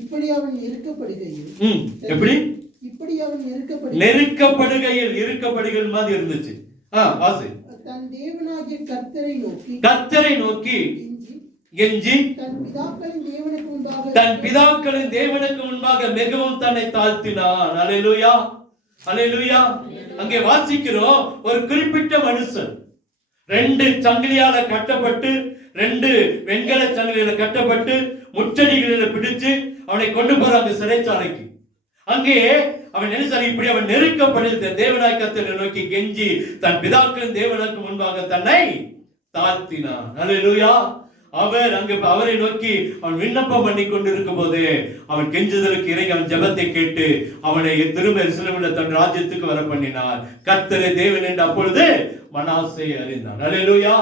இப்படி அவன் நெருக்கப்படுகையில் நெருக்கப்படுகையில் மாதிரி இருந்துச்சு. வாசி. தன் தேவனாகிய கர்த்தரை நோக்கி கெஞ்சி தன் பிதாக்களின் தேவனுக்கு முன்பாக மிகவும் தன்னை தாழ்த்தினான். அல்லேலூயா, அல்லேலூயா. அங்கே வாசிக்கிறோம், ஒரு குறிப்பிட்ட மனுஷன் 2 சங்கிலியால கட்டப்பட்டு, 2 வெண்கல சங்கிலியால கட்டப்பட்டு, முச்சடிகளில பிடிச்சு அவனை கொண்டு போறாங்க சிறைச்சாலைக்கு. அங்கே அவன் நினைச்சான், இப்படி அவன் நெருக்கப்படுத்த தேவனாய் கர்த்தரை நோக்கி கெஞ்சி தன் பிதாக்களின் தேவனுக்கு முன்பாக தன்னை தாழ்த்தினான். அல்லேலூயா. அவரை நோக்கி அவன் விண்ணப்பம் பண்ணி கொண்டிருக்கும் போது அவன் கெஞ்சுதலுக்கு இறங்கி அவன் ஜெபத்தை கேட்டு அவனை திரும்ப எருசலேமில் தன் ராஜ்யத்துக்கு வர பண்ணினார். கர்த்தரே தேவன் என்று அப்பொழுது மனாசே அறிந்தான். அல்லேலூயா.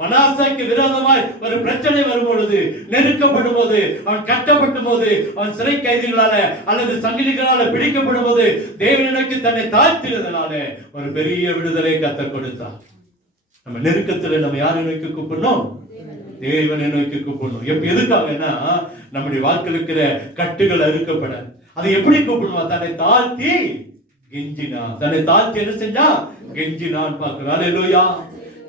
மனாசேக்கு விரோதமாய் ஒரு பிரச்சனை வரும் பொழுது, நெருக்கப்படும் போது, அவன் கட்டப்படும் போது, அவன் சிறை கைதிகளால அல்லது சங்கிலிகளால பிடிக்கப்படும் போது தேவனுக்கு தன்னை தாழ்த்தினதுனால ஒரு பெரிய விடுதலை கர்த்தர் கொடுத்தார். நம்ம நெருக்கத்துல நம்ம யாரை நோக்கி கூப்பிடணும்? தேவனை நோக்கி கூப்பிடணும். எதுக்காகனா நம்முடைய வாழ்க்கையில் இருக்கிற கட்டுகள் அறுக்கப்பட. அதை எப்படி கூப்பிடணும்? தன்னை தாழ்த்தி கெஞ்சினான். தன்னை தாழ்த்தி என்ன செஞ்சா? கெஞ்சினான். பார்க்கிறோம். அல்லேலூயா.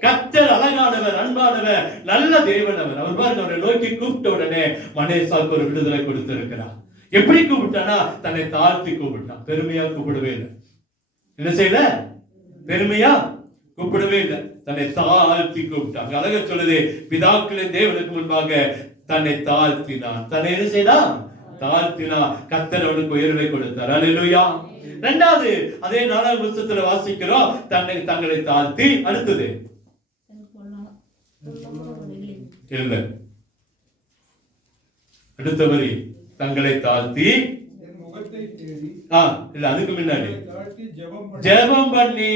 கர்த்தர் அழகானவர், அன்பானவர், நல்ல தேவன் அவர். அவர் பாருங்க, அவரை நோக்கி கூப்பிட்ட உடனே மனேசாக்கு ஒரு விடுதலை கொடுத்திருக்கிறார். எப்படி கூப்பிட்டானா? தன்னை தாழ்த்தி கூப்பிட்டான். பெருமையா கூப்பிடவே இல்லை. என்ன செய்யல? பெருமையா கூப்பிடவே இல்லை. தன்னை தாழ்த்தி கூப்பிட்டாங்க. அழகா சொல்லுது, பிதாக்களின் தேவனுக்கு முன்பாக தன்னை தாழ்த்தினான். தன்னை என்ன செய்தான்? தாழ்த்தினான். கர்த்தர் அவனுக்கு உயர்வை கொடுத்தார். அல்லேலூயா. 2வது அதே 4ஆம் வசனத்துல வாசிக்கிறோம், தங்களை தாழ்த்தி. அடுத்தது இல்ல, அடுத்த வரி தங்களை தாழ்த்தி இல்ல, அதுக்கு முன்னாடி ஜெபம் பண்ணி.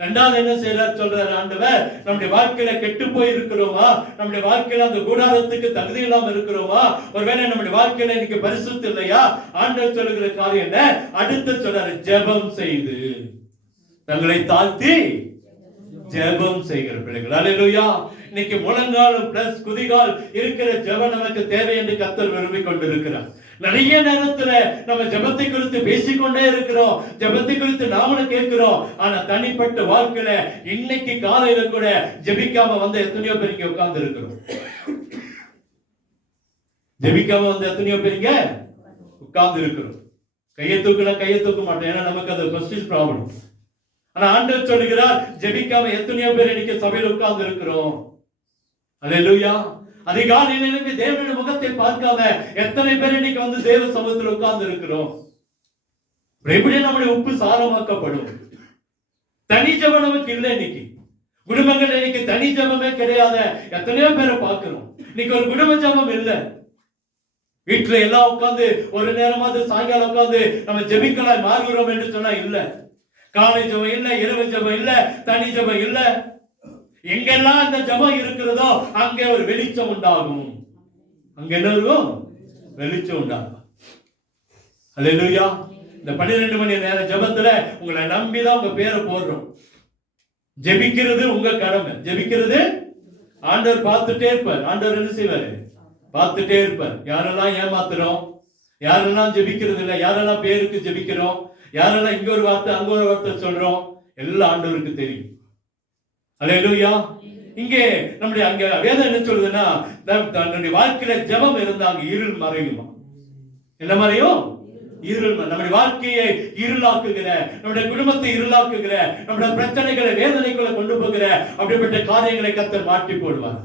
2வது என்ன செய்யறார் சொல்றார் ஆண்டவர், நம்முடைய வாழ்க்கையில கெட்டு போய் இருக்கிறோமா? நம்முடைய வாழ்க்கையில அந்த கூடாரத்துக்கு தகுதி இல்லாம இருக்கிறோமா? ஒருவேளை நம்முடைய வாழ்க்கையில இன்னைக்கு பரிசுத்தம் இல்லையா? ஆண்டவர் சொல்லுகிற காரியம் என்ன? அடுத்து சொல்றாரு, ஜெபம் செய்து. தங்களை தாழ்த்தி ஜெபம் செய்கிற பிள்ளைகள். அல்லேலூயா. இன்னைக்கு முழங்காலும் பிளஸ் குதிகால் இருக்கிற ஜெபம் நமக்கு தேவை என்று கர்த்தர் விரும்பி கொண்டிருக்கிறார். நிறைய நேரத்துல நம்ம ஜெபத்தை குறித்து பேசிக்கொண்டே இருக்கிறோம், ஜெபத்தை குறித்து நாமளும் கேட்கிறோம். ஆனா தனிப்பட்ட வாழ்க்கையில இன்னைக்கு காலையில கூட ஜெபிக்காம வந்து எத்தனையோ பேர் இங்க உட்கார்ந்து இருக்கிறோம். ஜெபிக்காம வந்து எத்தனையோ பேர் இங்க உட்கார்ந்து இருக்கிறோம். கையை தூக்க மாட்டோம், ஏன்னா நமக்கு அது ஃபர்ஸ்ட் ப்ராப்ளம். ஆனா ஆண்டவர் சொல்லுகிறார், ஜெபிக்காம எத்தனையோ பேர் இன்னைக்கு சபையில் உட்கார்ந்து இருக்கிறோம். அல்லேலூயா. அதிகாலையில் எழுப்பி தேவனுடைய முகத்தை பார்க்காம எத்தனை பேர் இன்னைக்கு வந்து தேவ சமூகத்தில் உட்கார்ந்து இருக்கிறோம். எப்படி நம்முடைய உப்பு சாரமாக்கப்படும்? தனி ஜெபம் நமக்கு இல்லை. இன்னைக்கு குடும்பங்கள் இன்னைக்கு தனி ஜெபமே கிடையாத எத்தனையோ பேரை பார்க்கிறோம். இன்னைக்கு ஒரு குடும்ப ஜெபம் இல்லை. வீட்டுல எல்லாம் உட்கார்ந்து ஒரு நேரமாவது சாயங்காலம் உட்கார்ந்து நம்ம ஜெபிக்கலாம் மாறுகிறோம் என்று சொன்னா இல்ல. காலை ஜெபம் இல்ல, இரவு ஜெபம் இல்ல, தனி ஜெபம் இல்ல. எங்கெல்லாம் இந்த ஜெபம் இருக்கிறதோ அங்கே ஒரு வெளிச்சம் உண்டாகும். அங்க என்ன இருக்கும்? வெளிச்சம் உண்டாகும். அல்லேலூயா. இந்த 12 மணி நேர ஜெபத்துல உங்களை நம்பிதான் உங்க பேரை போடுறோம். ஜெபிக்கிறது உங்க கடமை. ஜெபிக்கிறது ஆண்டவர் பார்த்துட்டே இருப்பார். ஆண்டவர் என்ன செய்வாரு? பார்த்துட்டே இருப்பார். யாரெல்லாம் ஏமாத்துறோம், யாரெல்லாம் ஜெபிக்கிறது இல்லை, யாரெல்லாம் பேருக்கு ஜெபிக்கிறோம், யாரெல்லாம் இங்க ஒரு வார்த்தை அங்க ஒரு வார்த்தை சொல்றோம், எல்லாம் ஆண்டவருக்கு தெரியும். அல்லேலூயா. இங்கே நம்முடைய அங்க வேதம் என்ன சொல்லுதுன்னா, தன்னுடைய வாழ்க்கையில ஜெபம் இருந்தாங்க இருள் மறையுமா. என்ன மறையும்? இருள். நம்முடைய வாழ்க்கையை இருளாக்குகிற, நம்முடைய குடும்பத்தை இருளாக்குகிற, நம்முடைய பிரச்சனைகளை வேதனைகளை கொண்டு போகிற அப்படிப்பட்ட காரியங்களை கர்த்தர் மாற்றி போடுவார்.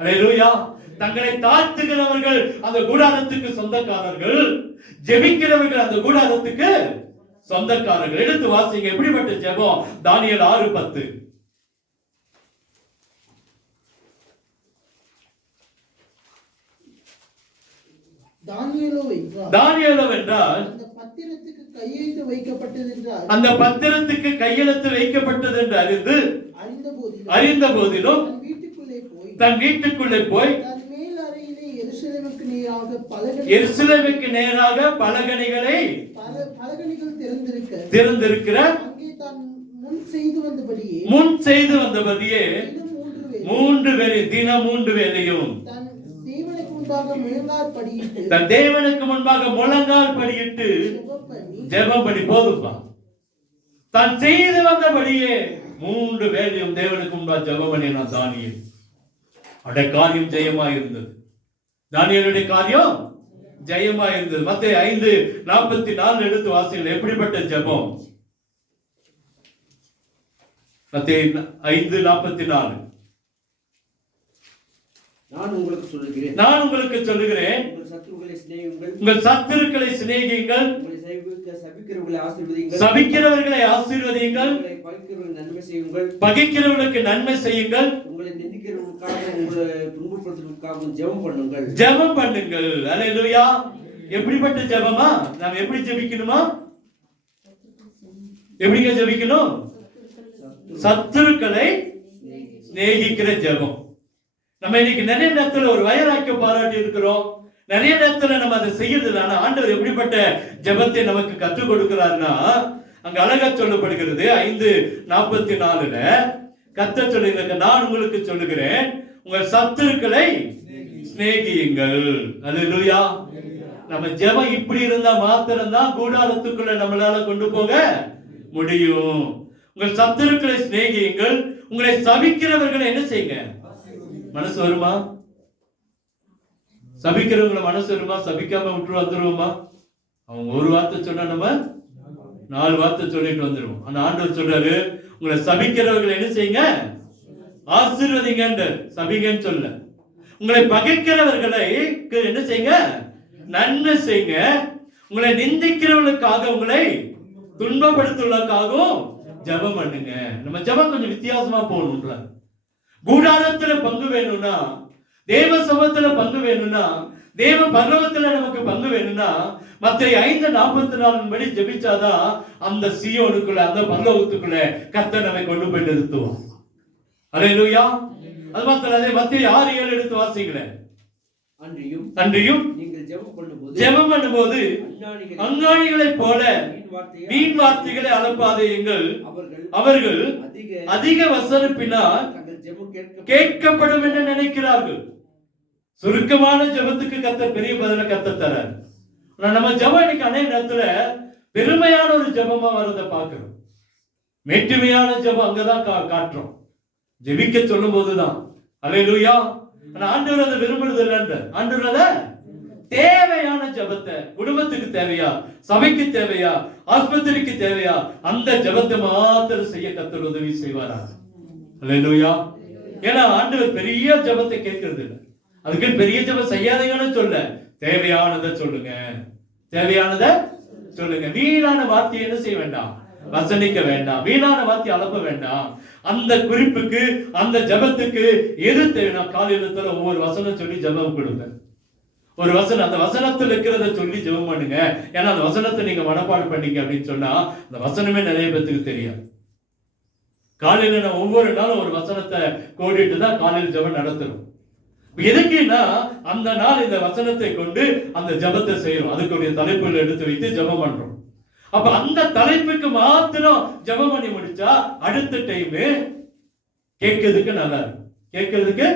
அல்லேலூயா. தங்களை தாழ்த்துகிறவர்கள் அந்த கூடாரத்துக்கு சொந்தக்காரர்கள், ஜெபிக்கிறவர்கள் அந்த கூடாரத்துக்கு சொந்தக்காரர்கள். எடுத்து வாசிங்க எப்படிப்பட்ட ஜெபம். தானியேல் 6:10. தானியேலோ என்றால் அந்த பத்திரத்துக்கு கையெழுத்து வைக்கப்பட்டது என்றால், அந்த பத்திரத்துக்கு கையெழுத்து வைக்கப்பட்டது என்று அறிந்த போதிலும் தன் வீட்டுக்குள்ளே போய் தன் மேல் அறையிலே எருசலேமுக்கு நேராக பலகணிகளை திறந்திருக்கிற முன் செய்து வந்தபடியே 3 வேளை தினம் 3 வேளையும் தன் தேவனுக்கு முன்பாக முழங்கால் படியிட்டு ஜெபம் பண்ணி. போதும்பா. தான் செய்து வந்தபடியே 3 வேளையும் தேவனுக்கு முன்பாக ஜெபம் பண்ணினா தானியேல். அவருடைய காரியம் ஜெயமா இருந்தது. தானியேலுடைய காரியம் ஜெயமா இருந்தது. மத்தேயு 5:44 எடுத்து வாசிங்கள். எப்படிப்பட்ட ஜெபம்? மத்தேயு 5:44. நான் உங்களுக்கு சொல்லுகிறேன், உங்கள் சத்துருக்களை சிநேகியுங்கள், சபிக்கிறவர்களை ஆசீர்வதியுங்கள், பகைக்கிறவர்களுக்கு நன்மை செய்யுங்கள், உங்களை நிந்திக்கிறவர்களுக்காகவும் உங்களை துன்பப்படுத்துவதற்காகவும் ஜெபம் பண்ணுங்கள். அல்லேலூயா. எப்படிப்பட்ட ஜெபமா? நாம் எப்படி ஜெபிக்கணுமா? எப்படிங்க ஜெபிக்கணும்? சத்துருக்களை சிநேகிக்கிற ஜெபம். நம்ம இன்னைக்கு நிறைய நேரத்துல ஒரு வைராக்கியம் பாராட்டி இருக்கிறோம், நிறைய நேரத்துல நம்ம அதை செய்யறது. ஆனா ஆண்டவர் எப்படிப்பட்ட ஜெபத்தை நமக்கு கற்றுக் கொடுக்கிறார்னா, அங்க அழகா சொல்லப்படுகிறது 5:44 கர்த்தர் சொல்லுங்க, நான் உங்களுக்கு சொல்லுகிறேன், உங்கள் சத்துருக்களை சிநேகியுங்கள். அல்லேலூயா. நம்ம ஜெபம் இப்படி இருந்தா மாத்திரம்தான் கூடாரத்துக்குள்ள நம்மளால கொண்டு போக முடியும். உங்கள் சத்துருக்களை சிநேகியுங்கள், உங்களை சபிக்கிறவர்களை என்ன செய்யுங்க? மனசு வருமா? சபிக்கிறவங்களை மனசு வருமா? சபிக்காம விட்டு வந்துருவோமா? அவங்க ஒரு வார்த்தை சொன்னா நம்ம 4 வார்த்தை சொல்லிட்டு வந்துருவோம். ஆனா ஆண்டவர் சொல்றாரு, உங்களை சபிக்கிறவர்களை என்ன செய்யுங்க? ஆசீர்வதிங்க. சபிங்கன்னு சொல்ல. உங்களை பகைக்கிறவர்களை என்ன செய்யுங்க? நன்மை செய்யுங்க. உங்களை நிந்திக்கிறவர்களுக்காக, உங்களை துன்பப்படுத்துவதற்காகவும் ஜெபம் பண்ணுங்க. நம்ம ஜெபம் கொஞ்சம் வித்தியாசமா போகணும்ல. கூடாரத்துல பங்கு வேணும்னா, தேவ சமூகத்துல பங்கு வேணும்னா, தேவ பரலோகத்துல நமக்கு பங்கு வேணும்னா, மத்தேயு 5:44 படி ஜெபிச்சாதான் அந்த சீயோனுக்குள்ள, அந்த பரலோகத்துக்குள்ள கர்த்தர் நம்மை கொண்டு போய் நிறுத்துவார். அல்லேலூயா. அது மாத்திரம் அதே மத்தேயு 6:7 எடுத்து வாசிங்களேன். அன்றியும் நீங்கள் ஜெபம் பண்ணும்போது அஞ்ஞானிகளைப் போல வீண் வார்த்தைகளை அலப்பாதேயுங்கள், அவர்கள் அதிக வசனிப்பினால் கேட்கப்படும் என்று நினைக்கிறார்கள். சுருக்கமான ஜெபத்துக்கு கர்த்தர் பெரிய பதில கர்த்தர் தரார். நம்ம ஜெபம் இன்னைக்கு அநேக நேரத்துல பெருமையான ஒரு ஜெபமா வரத பாக்குறோம். மேட்டுமையான ஜெபம் அங்கதான் காட்டுறோம். ஜெபிக்க சொல்லும் போதுதான். அல்லேலூயா. ஆண்டவர் அதை விரும்புறது இல்லைன்ற. ஆண்டவர் அதை தேவையான ஜெபத்தை, குடும்பத்துக்கு தேவையா, சபைக்கு தேவையா, ஆஸ்பத்திரிக்கு தேவையா, அந்த ஜெபத்தை மாத்திரம் செய்ய கர்த்தர் உதவி செய்வாரா? அல்லேலூயா. ஏன்னா ஆண்டவர் பெரிய ஜெபத்தை கேட்கறது இல்லை. அதுக்கு பெரிய ஜெபம் செய்யாதீங்கன்னு சொல்ல, தேவையானதை சொல்லுங்க, தேவையானதை சொல்லுங்க. வீணான வார்த்தையை என்ன செய்ய வேண்டாம்? வசனிக்க வேண்டாம். வீணான வார்த்தை அலப்ப வேண்டாம். அந்த குறிப்புக்கு, அந்த ஜெபத்துக்கு எது தேவைன்னா, காலையில ஒவ்வொரு வசனம் சொல்லி ஜெபம் கொடுங்க. ஒரு வசனம், அந்த வசனத்தில் இருக்கிறத சொல்லி ஜெபம் பண்ணுங்க. ஏன்னா அந்த வசனத்தை நீங்க மனப்பாடு பண்ணீங்க அப்படின்னு சொன்னா அந்த வசனமே நிறைய பேருக்கு தெரியாது. காலையில நான் ஒவ்வொரு நாளும் ஒரு வசனத்தை கோடிட்டு தான் காலையில் ஜெபம் நடத்துறோம். எதுக்குன்னா அந்த நாள் இந்த வசனத்தை கொண்டு அந்த ஜெபத்தை செய்யறோம். அதுக்குரிய தலைப்புகள் எடுத்து வைத்து ஜெபம் பண்றோம். அப்ப அந்த தலைப்புக்கு மாத்திரம் ஜெபம் பண்ணி முடிச்சா அடுத்த டைம் கேட்கறதுக்கு நல்லா இருக்கும். கேட்கறதுக்கு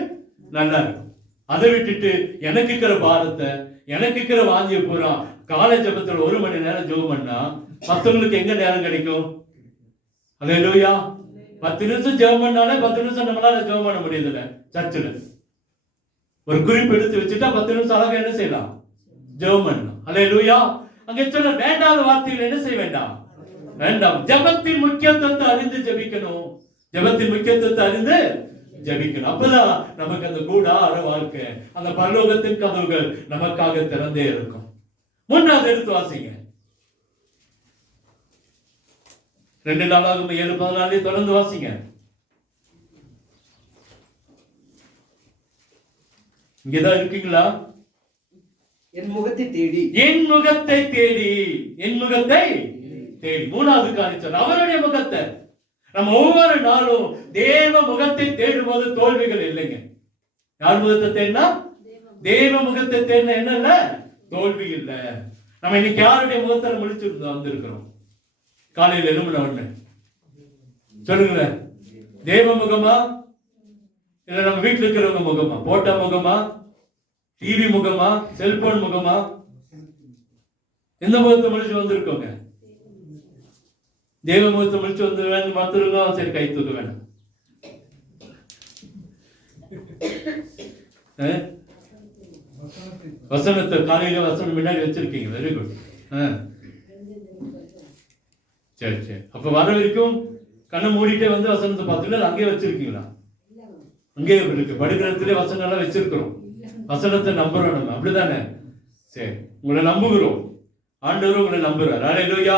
நல்லா இருக்கும். அதை விட்டுட்டு எனக்கு இருக்கிற பாரத்தை, எனக்கு இருக்கிற வாஞ்சிய பூரா காலை ஜெபத்துல 1 மணி நேரம் ஜெபம் பண்ணா மற்றவங்களுக்கு எங்க நேரம் கிடைக்கும்? அல்லேலூயா. 10 நிமிஷம் ஜெபம் பண்ணாலே 10 நிமிஷம் நம்மளால ஜெபம் பண்ண முடியுதுல்ல. சர்ச்சில் ஒரு குறிப்பு எடுத்து வச்சுட்டா 10 நிமிஷம் அழகா என்ன செய்யலாம்? ஜெபம் பண்ணலாம். அல்லேலூயா. அங்க சொல்ல வேண்டாத வார்த்தைகள் என்ன செய்ய வேண்டாம்? வேண்டாம். ஜெபத்தின் முக்கியத்துவத்தை அறிந்து ஜெபிக்கணும். ஜெபத்தின் முக்கியத்துவத்தை அறிந்து ஜெபிக்கணும். அப்பதான் நமக்கு அந்த கூடார வாழ்க்கை, அந்த பரலோகத்தின் கதவுகள் நமக்காக திறந்தே இருக்கும். 3வது எடுத்து வாசிங்க. 2 நாளாகும் 7:14 தொடர்ந்து வாசிங்க. இங்கதான் இருக்கீங்களா? என் முகத்தை தேடி, என் முகத்தை தேடி, என் முகத்தை தேடி. 3வது காரியம் அவருடைய முகத்தை. நம்ம ஒவ்வொரு நாளும் தேவ முகத்தை தேடும் போது தோல்விகள் இல்லைங்க. யார் முகத்தை தேடினா? தேவ முகத்தை தேடினா என்ன இல்ல? தோல்வி இல்ல. நம்ம இன்னைக்கு யாருடைய முகத்தை முடிச்சு வந்திருக்கிறோம்? காலையில் எழும்பின உடனே சொல்லுங்களேன். தேவ முகமா இல்ல நம்ம வீட்டுல இருக்கிறவங்க முகமா? போட்டா முகமா? டிவி முகமா? செல்போன் முகமா? எந்த முகத்தை முடிச்சு வந்திருக்கோங்க? தேவ முகத்தை முடிச்சு வந்து வேணும் மாத்திருக்கோம். சரி, கை தூக்க வேணும். வசனத்தை காலையில வசனம் முன்னாடி வச்சிருக்கீங்க. Very good. சரி சரி. அப்ப வர வரைக்கும் கண்ணை மூடிட்டே வந்து வசனத்தை பார்த்துட்டு அங்கேயே வச்சிருக்கீங்களா? அங்கேயே இருக்கு. படுக்கிற இடத்துல வசனம் எல்லாம் வச்சிருக்கிறோம். வசனத்தை நம்புறோம் நம்ம. அப்படிதானே? சரி, உங்களை நம்புகிறோம். ஆண்டவரும் உங்களை நம்புறாரு. அல்லேலூயா.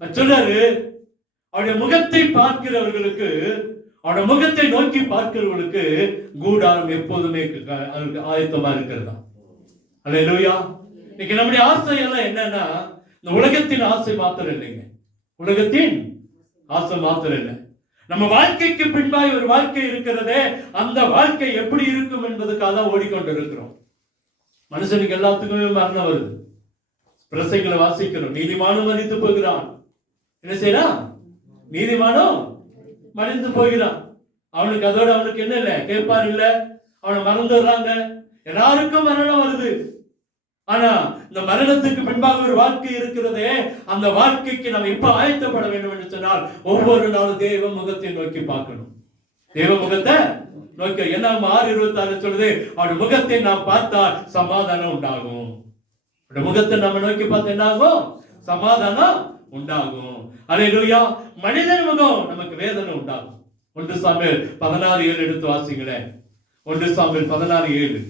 சொல்றாரு, அவருடைய முகத்தை பார்க்கிறவர்களுக்கு, அவருடைய முகத்தை நோக்கி பார்க்கிறவர்களுக்கு கூடாரம் எப்போதுமே ஆயத்தமா இருக்கிறதா. அல்லேலூயா. இன்னைக்கு நம்முடைய ஆசை எல்லாம் என்னன்னா, இந்த உலகத்தின் ஆசை மாத்திரம் இல்லைங்க. உலகத்தின் ஆசை மாத்திரம் இல்லை. நம்ம வாழ்க்கைக்கு பின்பாய் ஒரு வாழ்க்கை இருக்கிறதே, அந்த வாழ்க்கை எப்படி இருக்கும் என்பதுக்காக தான் ஓடிக்கொண்டு இருக்கிறோம். மனுஷனுக்கு எல்லாத்துக்குமே மரணம் வருது. பிரசங்களை வாசிக்கிறோம். நீதிமானும் மரித்து போகிறான். என்ன செய்யறான்? நீதிமானும் மரித்து போகிறான். அவனுக்கு அதோட அவனுக்கு என்ன இல்லை? கேட்பார் இல்ல. அவனை மறந்துடுறாங்க. எல்லாருக்கும் மரணம் வருது. ஆனா இந்த மரணத்துக்கு பின்பாக ஒரு வாழ்க்கை இருக்கிறதே, அந்த வாழ்க்கைக்கு நம்ம இப்ப ஆயத்தப்பட வேண்டும் என்று சொன்னால் ஒவ்வொரு நாளும் தேவ முகத்தை நோக்கி பார்க்கணும். தேவ முகத்தை நோக்கி. என்ன 6:26 சொல்லுது, அவருடைய முகத்தை நாம் பார்த்தால் சமாதானம் உண்டாகும். முகத்தை நம்ம நோக்கி பார்த்து என்ன ஆகும்? சமாதானம் உண்டாகும். அல்லேலூயா. மனிதன் முகம் நமக்கு வேதனை உண்டாகும். 1 சாமுவேல் 16:7 எடுத்து வாசிங்களேன். 1 சாமுவேல் 16:7.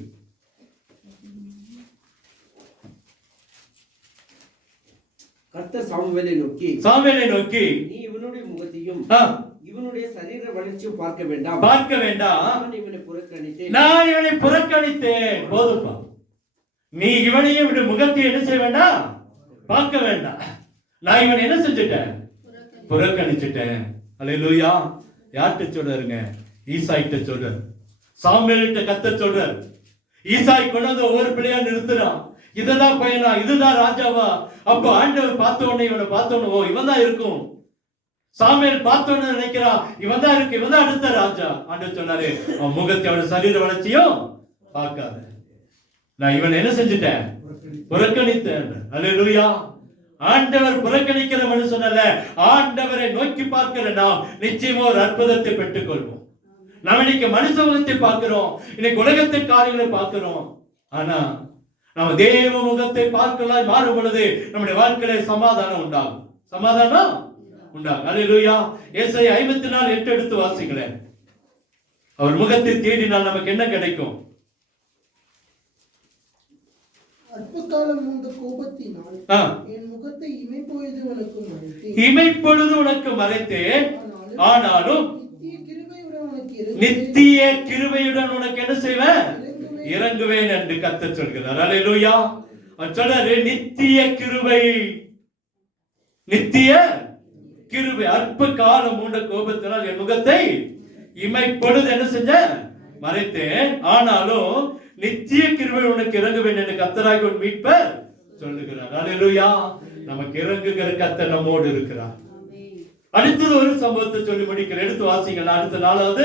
கர்த்தர் சாமுவேலை நோக்கி, நீ இவனுடைய முகத்தையும் இவனுடைய சரீர வளர்ச்சியும் பார்க்க வேண்டாம். நான் இவனை புறக்கணித்தேன். போதும்பா. நீ இவனையும் இவனுடைய முகத்தை என்ன செய்ய வேண்டாம்? பார்க்க வேண்டாம். நான் இவனை என்ன செஞ்சுட்டேன்? புறக்கணிச்சுட்டேன். அல்லேலூயா. யார்கிட்ட சொல்றாருங்க? ஈசாய்கிட்ட சொல்றாரு. சாமுவேல்கிட்ட கர்த்தர் சொல்றாரு. ஈசாய் கொண்டாந்து ஒவ்வொரு பிள்ளையா நிறுத்துறான். இதுதான் பையனா? இதுதான் ராஜாவா? அப்ப ஆண்டவர் பார்த்த உடனே இவனை பார்த்த உடனே, ஓ இவன் தான் இருக்கும். சாமுவேல் பார்த்த உடனே நினைக்கிறான், இவன் தான் இருக்கு, இவன் தான் அடுத்த ராஜா. ஆண்டவர் சொன்னாரு, அவன் முகத்தை அவன் சரீர வளர்ச்சியும் பார்க்காத. நான் இவன் என்ன செஞ்சுட்டேன்? புறக்கணித்தேன். அல்லேலூயா. ஆண்டவர் புறக்கணிக்கிற மனுஷன் அல்ல. ஆண்டவரை நோக்கி பார்க்கிற நாம் நிச்சயமா ஒரு அற்புதத்தை பெற்றுக் கொள்வோம். நாம் இன்னைக்கு மனுஷ முகத்தை பார்க்கிறோம், இன்னைக்கு உலகத்தின் காரியங்களை பார்க்கிறோம். ஆனா நம்ம தேவ முகத்தை பார்க்கலாம் மாறும் பொழுது நம்முடைய வாழ்க்கையில சமாதானம் உண்டாகும். சமாதானம் உண்டாகும். அல்லேலூயா. ஏசாயா 54:8 எடுத்து வாசிங்களேன். அவர் முகத்தை தேடினால் நமக்கு என்ன கிடைக்கும்? அற்பகாலம் மூண்ட கோபத்தினால் என் முகத்தை இமைப்பொழுது உனக்கு மறைத்தேன், ஆனாலும் நித்திய கிருபையுடன் உனக்கு என்ன செய்வேன்? இறங்குவேன் என்று கர்த்தர் சொல்கிறார். அல்லேலூயா. சொல்றாரு நித்திய கிருபை. நித்திய கிருபை அற்ப காலம் மூண்ட கோபத்தினால் என் முகத்தை இமைப்பொழுது என்ன செஞ்ச மறைத்தேன், ஆனாலும் நித்திய கிருபை உனக்கு இறங்குவேன் என்று கர்த்தராகிய உன் மீட்பர் சொல்லுகிறார். அல்லேலூயா. நமக்கு இறங்குகிற கர்த்தர் நம்மோடு இருக்கிறார். அடுத்தது ஒரு சம்பவத்தை சொல்லி முடிக்கிறேன். எடுத்து வாசிங்கள். அடுத்த நாளாவது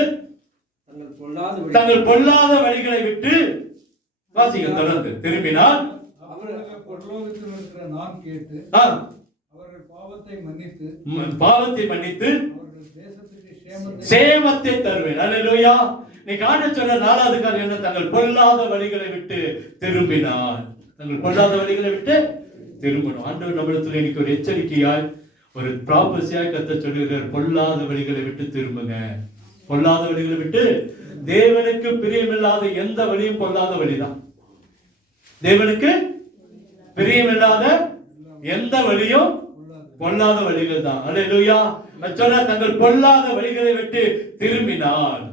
தங்கள் பொல்லாத வழிகளை விட்டு வாசிங்கள் தொடர்ந்து திரும்பினால் நான் கேட்டு அவர்கள் பாவத்தை மன்னித்து சேமத்தை தருவேன். அல்லேலூயா. நீ காண சொன்ன நாலாவது காரியம் என்ன? தங்கள் பொல்லாத வழிகளை விட்டு திரும்பினார். தங்கள் பொல்லாத வழிகளை விட்டு திரும்பணும். ஆண்டவர் நம்மிடத்தில் இன்னைக்கு ஒரு எச்சரிக்கையாய் ஒரு ப்ராபஸியாய் கர்த்தர் சொல்லுகிறார், பொல்லாத வழிகளை விட்டு திரும்புங்க. பொல்லாத வழிகளை விட்டு, தேவனுக்கு பிரியமில்லாத எந்த வழியும் பொல்லாத வழிதான். தேவனுக்கு பிரியமில்லாத எந்த வழியும் பொல்லாத வழிகள் தான். அல்லேலூயா. தங்கள் பொல்லாத வழிகளை விட்டு திரும்பினால்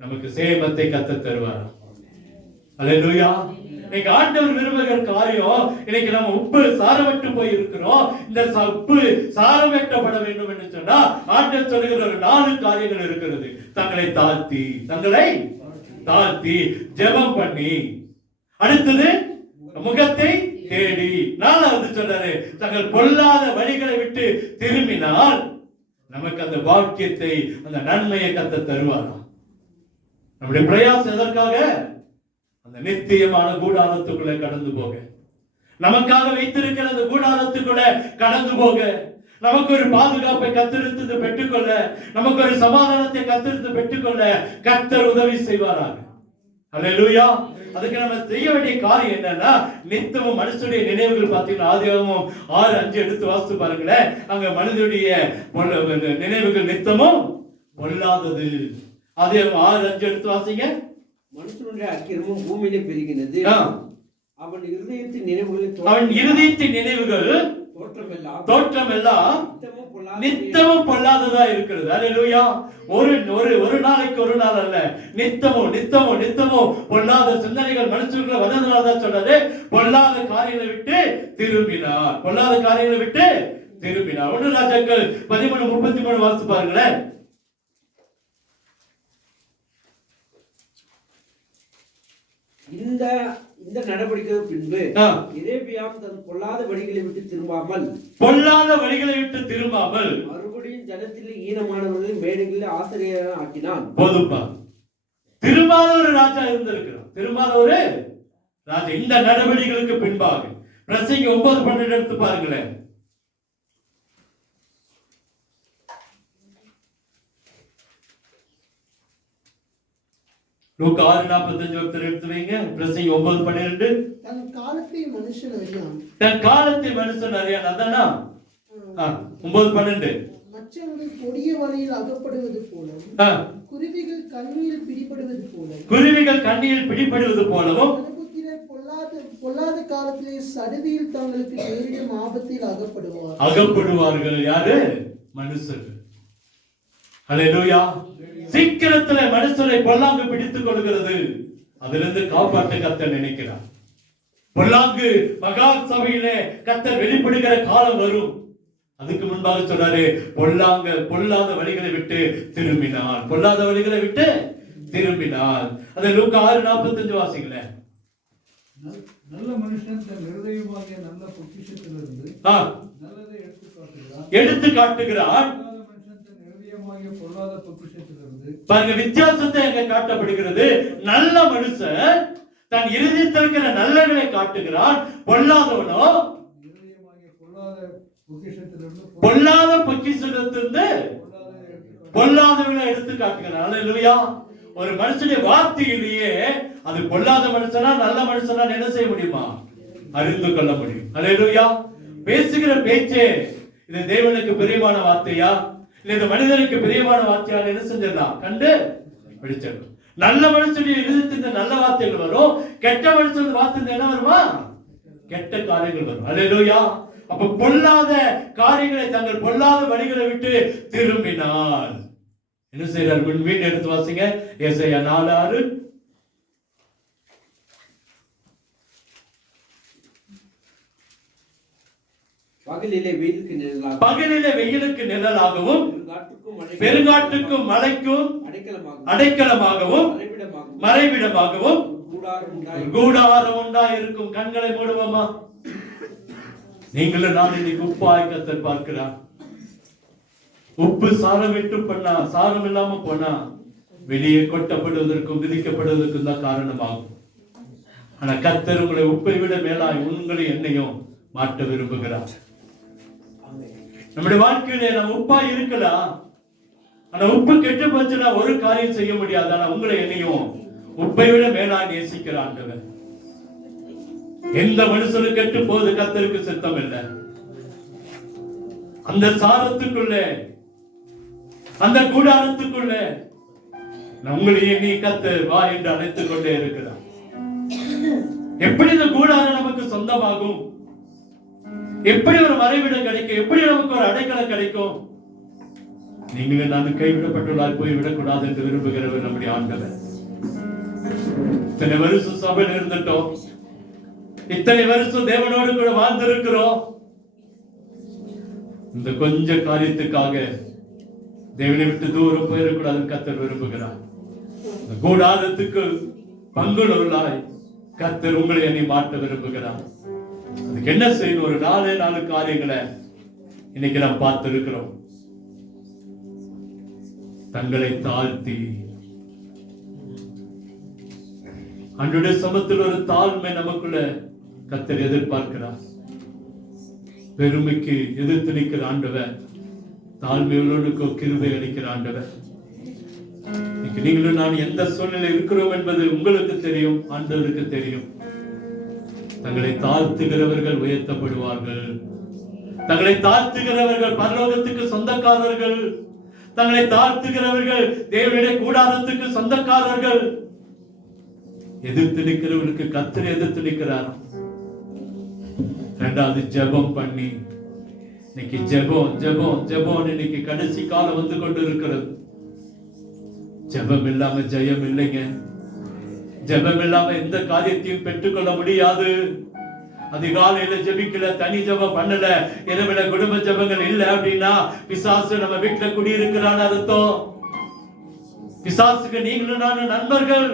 நமக்கு சேமத்தை கர்த்தர் தருவார். அல்லேலூயா. இன்னைக்கு ஆண்டவர் விரும்புகிற காரியம், இன்னைக்கு நம்ம உப்பு சாரமற்று போய் இருக்கிறோம். இந்த உப்பு சாரமேற்றப்பட வேண்டும் என்று சொன்னா ஆண்டவர் சொல்லுகிற ஒரு 4 காரியங்கள் இருக்கிறது. தங்களை தாழ்த்தி ஜெபம் பண்ணி, அடுத்தது முகத்தை தேடி, 4வது சொல்றாரு தங்கள் பொல்லாத வழிகளை விட்டு திரும்பினால் நமக்கு அந்த பாக்கியத்தை, அந்த நன்மையை கர்த்தர் தருவாராம். நம்முடைய பிரயாசம் எதற்காக? அந்த நித்தியமான கூடாரத்துக்குள்ள கடந்து போக, நமக்காக வைத்திருக்கிற அந்த கூடாரத்துக்குள்ள கடந்து போக, நமக்கு ஒரு பாதுகாப்பை கத்திருத்து பெற்றுக்கொள்ள, நமக்கு ஒரு சமாதானத்தை கத்திருத்து பெற்றுக்கொள்ள கர்த்தர் உதவி செய்வாராக. அல்லேலூயா. அதுக்கு நம்ம செய்ய வேண்டிய காரியம் என்னன்னா, நித்தமும் மனுஷனுடைய நினைவுகள் பார்த்தீங்கன்னா ஆதியாகமம் 6:5 எடுத்து வாசித்து பாருங்களேன். அங்க மனிதனுடைய நினைவுகள் நித்தமும் பொல்லாதது. ஆதியாகமம் 6:5 எடுத்து வாசிங்க. மனுஷனுடைய அக்கிரமம் பூமியிலே பெருகினது, அவன் இருதயத்தின் நினைவுகள் தோற்றமெல்லாம் நித்தமும் பொல்லாததா இருக்கிறது. அல்லேலூயா. ஒரு நாளைக்கு ஒரு நாள் அல்ல, நித்தமும் பொல்லாத சிந்தனைகள் மனுஷர்களை வந்ததுனாலதான் சொல்றது பொல்லாத காரியங்களை விட்டு திரும்பினார். 1 ராஜாக்கள் 13:33 வாசித்து பாருங்களேன். இந்த நடவடிக்கை பின்பு எரேமியாவும் தன் பொல்லாத வழிகளை விட்டு திரும்பாமல் மறுபடியும் ஜனத்தில் ஈனமானவர்களை மேடைகளில் ஆசிரியராக ஆக்கினான். போதும்பா. திரும்பாத ஒரு ராஜா இருந்திருக்கிறான். இந்த நடவடிக்கைகளுக்கு பின்பாக பிரசங்கி 9:12 எடுத்து பாருங்களேன். லூக்கா 6:45 எடுத்து வைங்க. பிரசங்கி 9:12. தன் காலத்தை மனுஷன் அறியான். அதானா 9:12. மற்றவர்கள் கொடிய வலையில் அகப்படுவது போல, குருவிகள் கண்ணியில் பிடிபடுவது போலவும் பொல்லாத காலத்திலே சடுதியில் தங்களுக்கு நேரிடும் ஆபத்தில் அகப்படுவார்கள். யாரு? மனுஷர்கள். அல்லேலூயா. சீக்கிரத்துல மனுஷனை பொல்லாங்கு பிடித்துக் கொள்கிறது. அதிலிருந்து காப்பாற்ற கர்த்தர் நினைக்கிறார். பொல்லாங்கு மகா சபையிலே கர்த்தர் வெளிப்படுகிற காலம் வரும். அதுக்கு முன்பாக சொல்றாரு, பொல்லாத வழிகளை விட்டு திரும்பினார். அதை லூக்கா 6:45 வாசிங்களே. நல்ல மனுஷன் தன் இருதயமாகிய நல்ல பொக்கிஷத்திலிருந்து நல்லதை எடுத்து காட்டுகிறார். பாருங்க, வித்தியாசத்தை அங்க காட்டப்படுகிறது. நல்ல மனுஷன் தன் இருதயத்தில் இருக்கிற நல்லவைகளை காட்டுகிறான். பொல்லாதவனோ பொல்லாத பொக்கிஷத்திலிருந்து பொல்லாதவங்களை எடுத்து காட்டுகிறான். அல்லேலூயா. ஒரு மனுஷனுடைய வார்த்தையிலேயே அது பொல்லாத மனுஷனா நல்ல மனுஷனா என்ன செய்ய முடியுமா? அறிந்து கொள்ள முடியும். அல்லேலூயா. பேசுகிற பேச்சே இது தேவனுக்கு பிரியமான வார்த்தையா இல்ல இந்த மனிதனுக்கு பிரியமான வார்த்தையா என்ன செஞ்சிடலாம்? கண்டு பிடிச்சிடலாம். நல்ல மனுஷனுடைய இருதயத்தில் நல்ல வார்த்தைகள் வரும். கெட்ட மனுஷனுடைய வார்த்தை என்ன வருமா? கெட்ட காரியங்கள் வரும். அல்லேலூயா. அப்ப பொல்லாத காரியங்களை, தங்கள் பொல்லாத வழிகளை விட்டு திரும்பினார். என்ன செய்யறார்? வீட்டு எடுத்து வாசிங்க. ஏசாயா 4:6. பகலிலே வெயிலுக்கு நிழலாகவும் பகலிலே வெயிலுக்கு நிழலாகவும் பெருங்காற்றுக்கும் மழைக்கும் பெருங்காட்டுக்கும் மழைக்கும் அடைக்கலமாகவும் மறைவிடமாகவும் கூடாரம் உண்டாயிருக்கும். கண்களை மூடுவோமா? நீங்களும் நான் இன்னைக்கு உப்பாய் கர்த்தர் பார்க்கிறார். உப்பு சாரம் விட்டு பண்ணா, சாரம் இல்லாம போனா வெளியே கொட்டப்படுவதற்கும் விதிக்கப்படுவதற்கும் தான் காரணமாகும். ஆனா கர்த்தர் உங்களை உப்பை விட மேலாய் உங்களை என்னையும் மாற்ற விரும்புகிறார். நம்முடைய வாழ்க்கையில நம்ம உப்பா இருக்கலாம், ஆனா உப்பு கெட்டு போச்சுன்னா ஒரு காரியம் செய்ய முடியாது. ஆனா உங்களை என்னையும் உப்பை விட மேலாய் நேசிக்கிற ஆண்டவர். எந்த மனுஷனும் கெட்டு போது கர்த்தருக்கு சித்தம் இல்லை. அந்த சாரத்துக்குள்ள, அந்த கூடாரத்துக்குள்ள உங்களையே நீ கர்த்தர் வா என்று அழைத்துக் கொண்டே இருக்கிறார். எப்படி இந்த கூடாரம் நமக்கு சொந்தமாகும்? எப்படி ஒரு மறைவிடம் கிடைக்கும்? எப்படி நமக்கு ஒரு அடைக்கலம் கிடைக்கும்? நீங்களே நான் கைவிடப்பட்டுள்ளார் போய் விடக்கூடாது என்று விரும்புகிறவர் நம்முடைய ஆண்டவர். இத்தனை வருஷம் சபையில் இருந்துட்டோம், இத்தனை வருஷம் தேவனோடு கூட வாழ்ந்திருக்கிறோம். இந்த கொஞ்ச காரியத்துக்காக தேவனை விட்டு தூரம் போயிடக்கூடாது கர்த்தர் விரும்புகிறார். கூடாரத்துக்கு பங்குள்ளவர்களாய் கர்த்தர் உங்களை என்னை மாற்ற விரும்புகிறார். அதுக்கு என்ன செய்யணும்? ஒரு 4 காரியங்களை இன்னைக்கு நாம் பார்த்து இருக்கிறோம். தங்களை தாழ்த்தி அன்றைய சமத்தில் ஒரு தாழ்மை நமக்குள்ள கர்த்தர் எதிர்பார்க்கிறார். பெருமைக்கு எதிர்த்து நிற்கிற ஆண்டவர், தாழ்மையுள்ளவனுக்கு கிருபை அளிக்கிற ஆண்டவர். நீங்களும் நான் எந்த சூழ்நிலை இருக்கிறோம் என்பது உங்களுக்கு தெரியும், ஆண்டவருக்கு தெரியும். தங்களை தாழ்த்துகிறவர்கள் உயர்த்தப்படுவார்கள். தங்களை தாழ்த்துகிறவர்கள் பரலோகத்துக்கு சொந்தக்காரர்கள். தங்களை தாழ்த்துகிறவர்கள் தேவனுடைய கூடாரத்துக்கு சொந்தக்காரர்கள். எதிர்த்து நிற்கிறவர்களுக்கு கர்த்தர் எதிர்த்து நிற்கிறார். இரண்டாவது ஜெபம் பண்ணி, இன்னைக்கு ஜெபம் ஜெபம் ஜெபம் இன்னைக்கு கடைசி காலம் வந்து கொண்டு இருக்கிறது. ஜெபம் இல்லாம ஜெயம் இல்லைங்க. ஜெபம் இல்லாம எந்த காரியத்தையும் பெற்றுக்கொள்ள முடியாது. அதிகாலையில ஜெபிக்கல, தனி ஜெபம் பண்ணல, இரவுல குடும்ப ஜெபங்கள் இல்ல அப்படின்னா பிசாசு நம்ம வீட்டுல குடியிருக்கிறான்னு அர்த்தம். பிசாசுக்கு நீங்களும் நானும் நண்பர்கள்.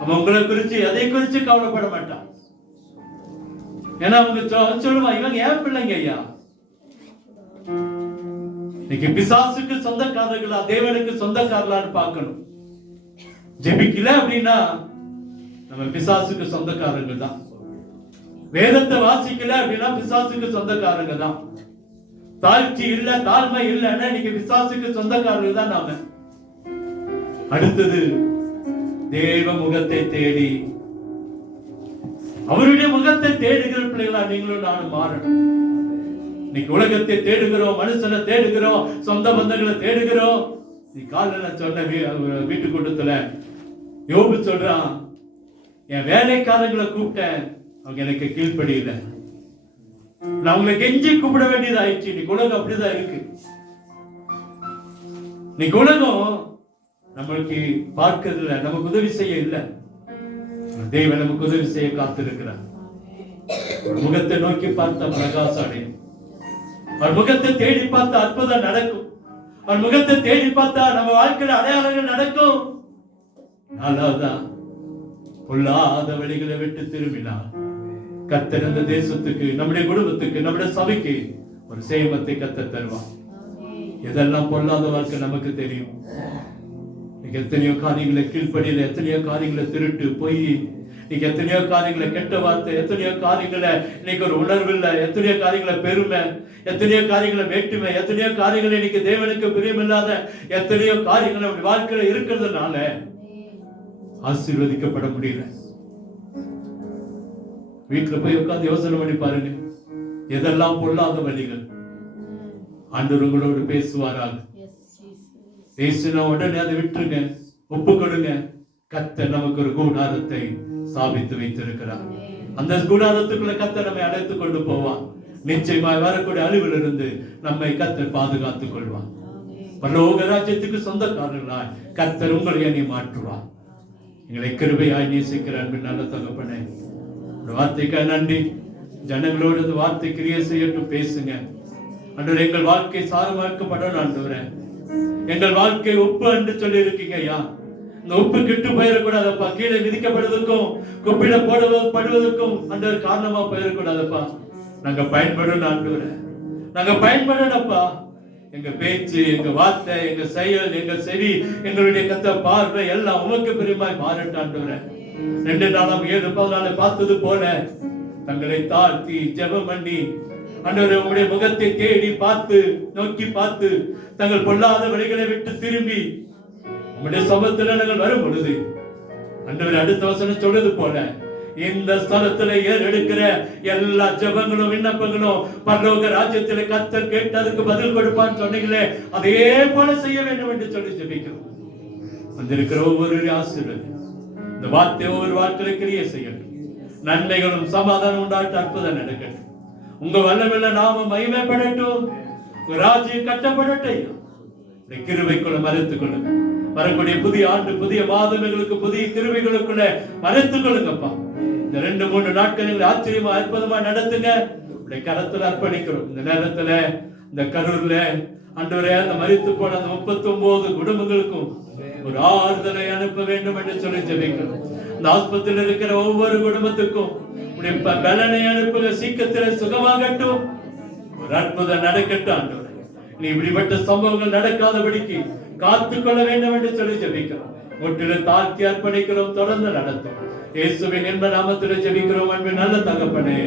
அவன் உங்களை குறிச்சு எதை குறிச்சு கவலைப்பட மாட்டான். ஏன்னா அவங்க சொல்லுவான், இவங்க ஏன் பிள்ளைங்க ஐயா. இன்னைக்கு பிசாசுக்கு சொந்தக்காரர்களா தேவனுக்கு சொந்தக்காரர்களான்னு பார்க்கணும். ஜெபிக்கல அப்படின்னா நம்ம பிசாசுக்கு சொந்தக்காரர்கள் தான். வேதத்தை வாசிக்கல அப்படின்னா பிசாசுக்கு சொந்தக்காரங்க தான். தாழ்ச்சி இல்ல, தாழ்மை இல்லைன்னா இன்னைக்கு பிசாசுக்கு சொந்தக்காரர்கள் தான் நாம. அடுத்தது தேவ முகத்தை தேடி, அவருடைய முகத்தை தேடுகிற பிள்ளைகளா நீங்களும் நானும் மாறணும். இன்னைக்கு உலகத்தை தேடுகிறோம், மனுஷனை தேடுகிறோம், சொந்த பந்தங்களை தேடுகிறோம். நீ காலையில சொன்ன வீட்டு கூட்டத்துல யோபு சொல்றான், என் வேலைக்காரங்களை கூப்பிட்டேன், அவங்க எனக்கு கீழ்ப்படியில, நான் அவங்களை கெஞ்சி கூப்பிட வேண்டியதாயிடுச்சு. இன்னைக்கு உலகம் அப்படிதான் இருக்கு. இன்னைக்கு உலகம் நம்மளுக்கு பார்க்கறதுல நமக்கு உதவி செய்ய இல்லை. தேவன் நமக்கு உதவி செய்ய காத்திருக்கிறார். முகத்தை நோக்கி பார்த்த பிரகாசம் அடையும். அவர் முகத்தை தேடி பார்த்தா அற்புதம் நடக்கும். அவர் முகத்தை தேடி பார்த்தா நம்ம வாழ்க்கையில அடையாளங்கள் நடக்கும். நாலாவதான் பொல்லாத வழிகளை விட்டு திரும்பினார் கர்த்தர் அந்த தேசத்துக்கு, நம்முடைய குடும்பத்துக்கு, நம்முடைய சபைக்கு ஒரு சேமத்தை கர்த்தர் தருவார். எதெல்லாம் பொல்லாத வாழ்க்கை நமக்கு தெரியும். எத்தனையோ காரியங்களை கீழ்ப்படியில, எத்தனையோ காரியங்களை திருட்டு பொய், இன்னைக்கு எத்தனையோ காரியங்களை கெட்ட வார்த்தை, எத்தனையோ காரியங்களை இன்னைக்கு ஒரு உணர்வு இல்லை, எத்தனையோ காரியங்களை பெருமை, எத்தனையோ காரியங்களை வேற்றுமை, எத்தனையோ காரியங்களை இன்னைக்கு தேவனுக்கு பிரியமில்லாத எத்தனையோ காரியங்கள் அப்படி வாழ்க்கையில இருக்கிறதுனால ஆசீர்வதிக்கப்பட முடியல. வீட்டுல போய் உட்கார்ந்து யோசனை பண்ணி பாருங்க, எதெல்லாம் பொல்லாத வழிகள். ஆண்டவர் உங்களோடு பேசுவாராக. பேசின உடனே அதை விட்டுருங்க, ஒப்பு கொடுங்க. கர்த்தர் நமக்கு ஒரு கூடாரத்தை ஸ்தாபித்து வைத்திருக்கிறார். அந்த கூடாரத்துக்குள்ள கர்த்தர் நம்மை அழைத்துக் கொண்டு போவான். நிச்சயமாய் வரக்கூடிய அழிவிலிருந்து நம்மை கர்த்தர் பாதுகாத்துக் கொள்வான். பரலோக ராஜ்யத்துக்கு சொந்தக்காரர்களாய் கர்த்தர் உங்களை அணி மாற்றுவார். எங்களை கிருபையாய் நேசிக்கிற அன்பு நல்ல தகப்பனே, வார்த்தைக்கு நன்றி. ஜனங்களோடு இந்த வார்த்தை கிரியை செய்யட்டும், பேசுங்க ஆண்டவரே. எங்கள் வாழ்க்கை சாரமாக்கப்படணும் ஆண்டவரே. எங்கள் வாழ்க்கை உப்பு என்று சொல்லி இருக்கீங்க ஐயா. இந்த உப்பு கெட்டு போயிடக்கூடாதப்பா. கீழே மிதிக்கப்படுவதற்கும் குப்பிட படுவதற்கும் ஆண்டவர் காரணமா போயிடக்கூடாதப்பா. நாங்க பயன்படணும் ஆண்டவரே, நாங்க பயன்படணும்ப்பா. எங்க பேச்சு, எங்க வார்த்தை, எங்க செயல், எங்க செவி, எங்களுடைய கத்த பார்வை எல்லாம் உமக்கு பிரியமாய் மாறட்டும் ஆண்டவரே. 2 நாளாம் 7:14 பார்த்தது போல தங்களை தாழ்த்தி ஜெபம் பண்ணி ஆண்டவரே உம்முடைய முகத்தை தேடி பார்த்து நோக்கி பார்த்து தங்கள் பொல்லாத வழிகளை விட்டு திரும்பி உம்முடைய சமூகத்தில் நாங்கள் வரும் பொழுது ஆண்டவரே, அடுத்த வசனம் சொல்றது போல இந்த ஸ்தலத்துல ஏறெடுக்கிற எல்லா ஜெபங்களும் விண்ணப்பங்களும் பரலோக ராஜ்யத்திலே கர்த்தர் கேட்டு அதுக்கு பதில் கொடுப்பான்னு சொன்னீங்களே, அதே போல செய்ய வேண்டும் என்று சொல்லி ஜெபிக்கிறோம். வந்திருக்கிற ஒவ்வொரு ஆசீர்வாதம் இந்த வார்த்தை ஒவ்வொரு வாழ்க்கையில கிரியை செய்யட்டும். நன்மைகளும் சமாதானம் உண்டாட்டு அற்புதம் நடக்கட்டும். உங்க வல்லமையுள்ள நாமம் மகிமைப்படட்டும். உங்க ராஜ்யம் கட்டப்படட்டும். கிருபைக்குள்ள மறைத்துக் கொள்ளுங்க. வரக்கூடிய புதிய ஆண்டு, புதிய மாதம் எங்களுக்கு புதிய கிருபைகளுக்குள்ள மறைத்துக் கொள்ளுங்கப்பா. இந்த 2-3 நாட்கள் எங்களை ஆச்சரியமா அற்புதமா நடத்துங்க. உடைய கரத்துல அர்ப்பணிக்கிறோம். இந்த நேரத்துல இந்த கரூர்ல ஆண்டவரே, அந்த மரித்து போன அந்த 39 குடும்பங்களுக்கும் ஒரு ஆறுதலை அனுப்ப வேண்டும் என்று சொல்லி ஜெபிக்கிறோம். இந்த ஆஸ்பத்திரியில் இருக்கிற ஒவ்வொரு குடும்பத்துக்கும் உடைய பலனை அனுப்புங்க. சீக்கிரத்தில் சுகமாகட்டும். ஒரு அற்புதம் நடக்கட்டும் ஆண்டவரே. நீ இப்படிப்பட்ட சம்பவங்கள் நடக்காதபடிக்கு காத்துக்கொள்ள வேண்டும் என்று சொல்லி ஜெபிக்கிறோம். முற்றிலும் தாழ்த்தி அர்ப்பணிக்கிறோம். தொடர்ந்து நடத்தும். இயேசுவின் என்ப நாமத்தில் ஜெபிக்கிறோம். அன்பின் நல்ல தகப்பனே.